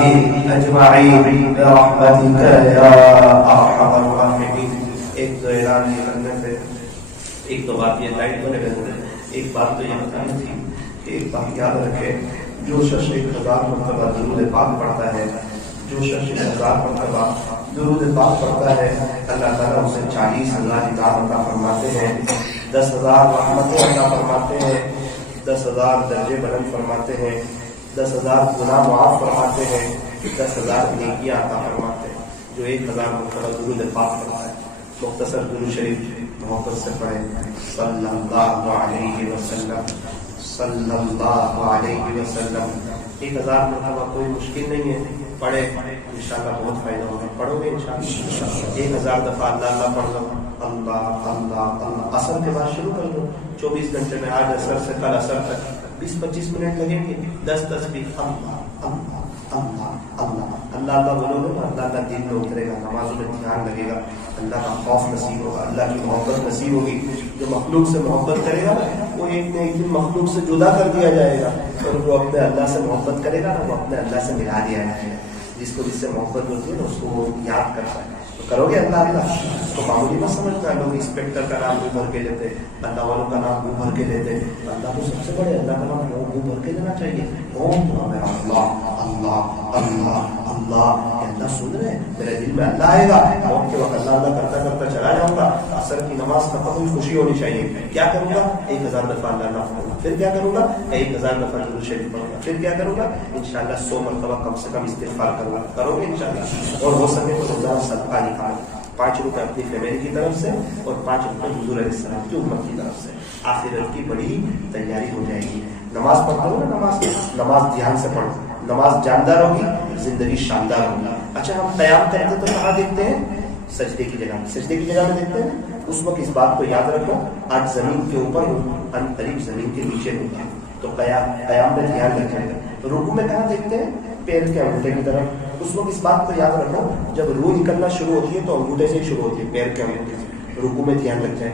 اجمعین برحمتک یا ارحم الراحمین. ایک دو اعلان یہ کرنے سے ایک دو بات یہ لائٹ بنے گئے. ایک بات تو یہ بتانی تھی کہ ایک بات یاد رکھے، جو شخص 1000 مرتبہ درود پاک پڑھتا ہے، جو شخص 1000 مرتبہ درود پاک پڑھتا ہے اللہ تعالیٰ اسے 40,000 انعام عطا فرماتے ہیں، 10,000 رحمتیں عطا فرماتے ہیں، 10,000 درجے بلند فرماتے ہیں، 10,000 گناہ معاف فرماتے ہیں، 10,000 نیکیاں عطا فرماتے ہیں. جو 1000 مرتبہ درود پاک پڑھتا ہے مختصر درود شریف محبت سے پڑھے صلی اللہ علیہ وسلم، صلی اللہ علیہ وسلم. 1000 مرتبہ کوئی مشکل نہیں ہے، پڑھے انشاءاللہ بہت فائدہ ہوگا. پڑھو گے انشاءاللہ 1000 دفعہ اللہ اللہ پڑھ لو. اللہ اللہ اللہ اثر کے بعد شروع کر دو. 24 گھنٹے میں آج اثر سے کل اثر تک 20-25 منٹ لگیں گے. 10 تسبیح اللہ اللہ اللہ اللہ اللہ اللہ بولو گے نا اللہ اللہ دل میں اترے گا، نمازوں میں دھیان لگے گا، اللہ کا خوف نصیب ہوگا، اللہ کی محبت نصیب ہوگی. جو مخلوق سے محبت کرے گا وہ ایک نہ ایک دن مخلوق سے جدا کر دیا جائے گا، اور جو اپنے اللہ سے محبت کرے گا نا وہ اپنے اللہ سے ملا دیا جائے گا. جس کو جس سے محبت ہوتی ہے نا اس کو وہ یاد کرتا ہے. تو کرو گے اللہ اللہ تو معمولی مت سمجھنا. لوگ انسپیکٹر کا نام منہ بھر کے لیتے, اللہ والوں کا نام منہ بھر کے لیتے. اللہ تو سب سے بڑے, اللہ کا نام منہ بھر کے لینا چاہیے. اللہ اللہ اللہ اللہ, اللہ سن رہے ہیں, میرے دل میں اللہ آئے گا, موت کے وقت اللہ اللہ کرتا کرتا چلا جاؤں گا. عصر کی نماز کا بہت خوشی ہونی چاہیے. کیا کروں گا؟ 1000 دفعہ اللہ اللہ پڑھوں گا. پھر کیا کروں گا؟ 1000 دفعہ درود شریف پڑھوں گا. پھر کیا کروں گا؟ انشاءاللہ 100 مرتبہ کم سے کم استغفار کروں گا. کرو گے انشاءاللہ. اور ہو سکے تو روزانہ صدقہ نکالو, 5 روپے اپنی فیملی کی طرف سے اور 5 روپے حضور علیہ السلام کی امت کی طرف سے. آخرت کی بڑی تیاری ہو جائے گی. نماز پڑھتا ہوں نا, نماز دھیان سے پڑھو, نماز جاندار ہوگی, زندگی شاندار ہوگی. اچھا ہم قیام کرتے تو کہاں دیکھتے ہیں؟ سجدے کی جگہ, سجدے کی جگہ میں دیکھتے ہیں. اس وقت اس بات کو یاد رکھو, آج زمین کے اوپر ہوں, ان قریب زمین کے نیچے ہوں, تو قیام میں دھیان رکھیں گے. رکوع میں کہاں دیکھتے ہیں؟ پیر کے انگوٹھے کی طرف. اس وقت اس بات کو یاد رکھو, جب روح نکلنا شروع ہوتی ہے تو انگوٹھے سے ہی شروع ہوتی ہے, پیر کے انگوٹھے سے. رکوع میں دھیان رکھ جائے.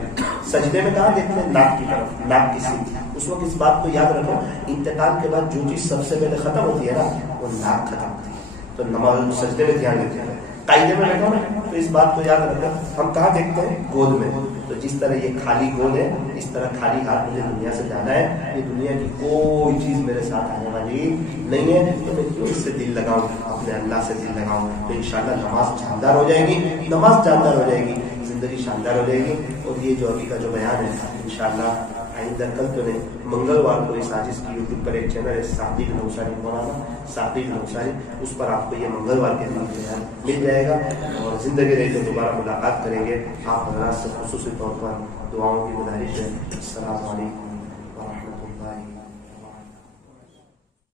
سجدے میں کہاں دیکھتے ہیں؟ ناک کی طرف, ناک کی سیدھی. اس وقت اس بات کو یاد رکھو, انتقال کے بعد جو چیز سب سے پہلے ختم ہوتی ہے نا, وہ ناک ختم ہوتی ہے. تو نماز سجدے میں دھیان رکھتے ہیں. قاعدے میں بیٹھو نا, تو اس بات کو یاد رکھنا, ہم کہاں دیکھتے ہیں؟ گود میں. تو جس طرح یہ خالی گود ہے, اس طرح خالی ہاتھ مجھے دنیا سے جانا ہے. یہ دنیا کی کوئی چیز میرے ساتھ آنے والی نہیں ہے, تو میں کیوں اس سے دل لگاؤں, اپنے اللہ سے دل لگاؤں. تو انشاءاللہ نماز جاندار ہو جائے گی, نماز جاندار ہو جائے گی, زندگی شاندار ہو جائے گی. اور یہ جو ابھی کا جو بیان ہے انشاءاللہ آئندہ کل تو نہیں, منگلوار کو اس آجز کی یوٹیوب پر ایک چینل ہے ثاقب نوشاری, مولانا ثاقب نوشاری, اس پر آپ کو یہ منگلوار کے دن بیان مل جائے گا. اور زندگی رہی تو دوبارہ ملاقات کریں گے. آپ حضرات سے خصوصی طور پر دعاؤں کی گزارش ہے. السلام علیکم.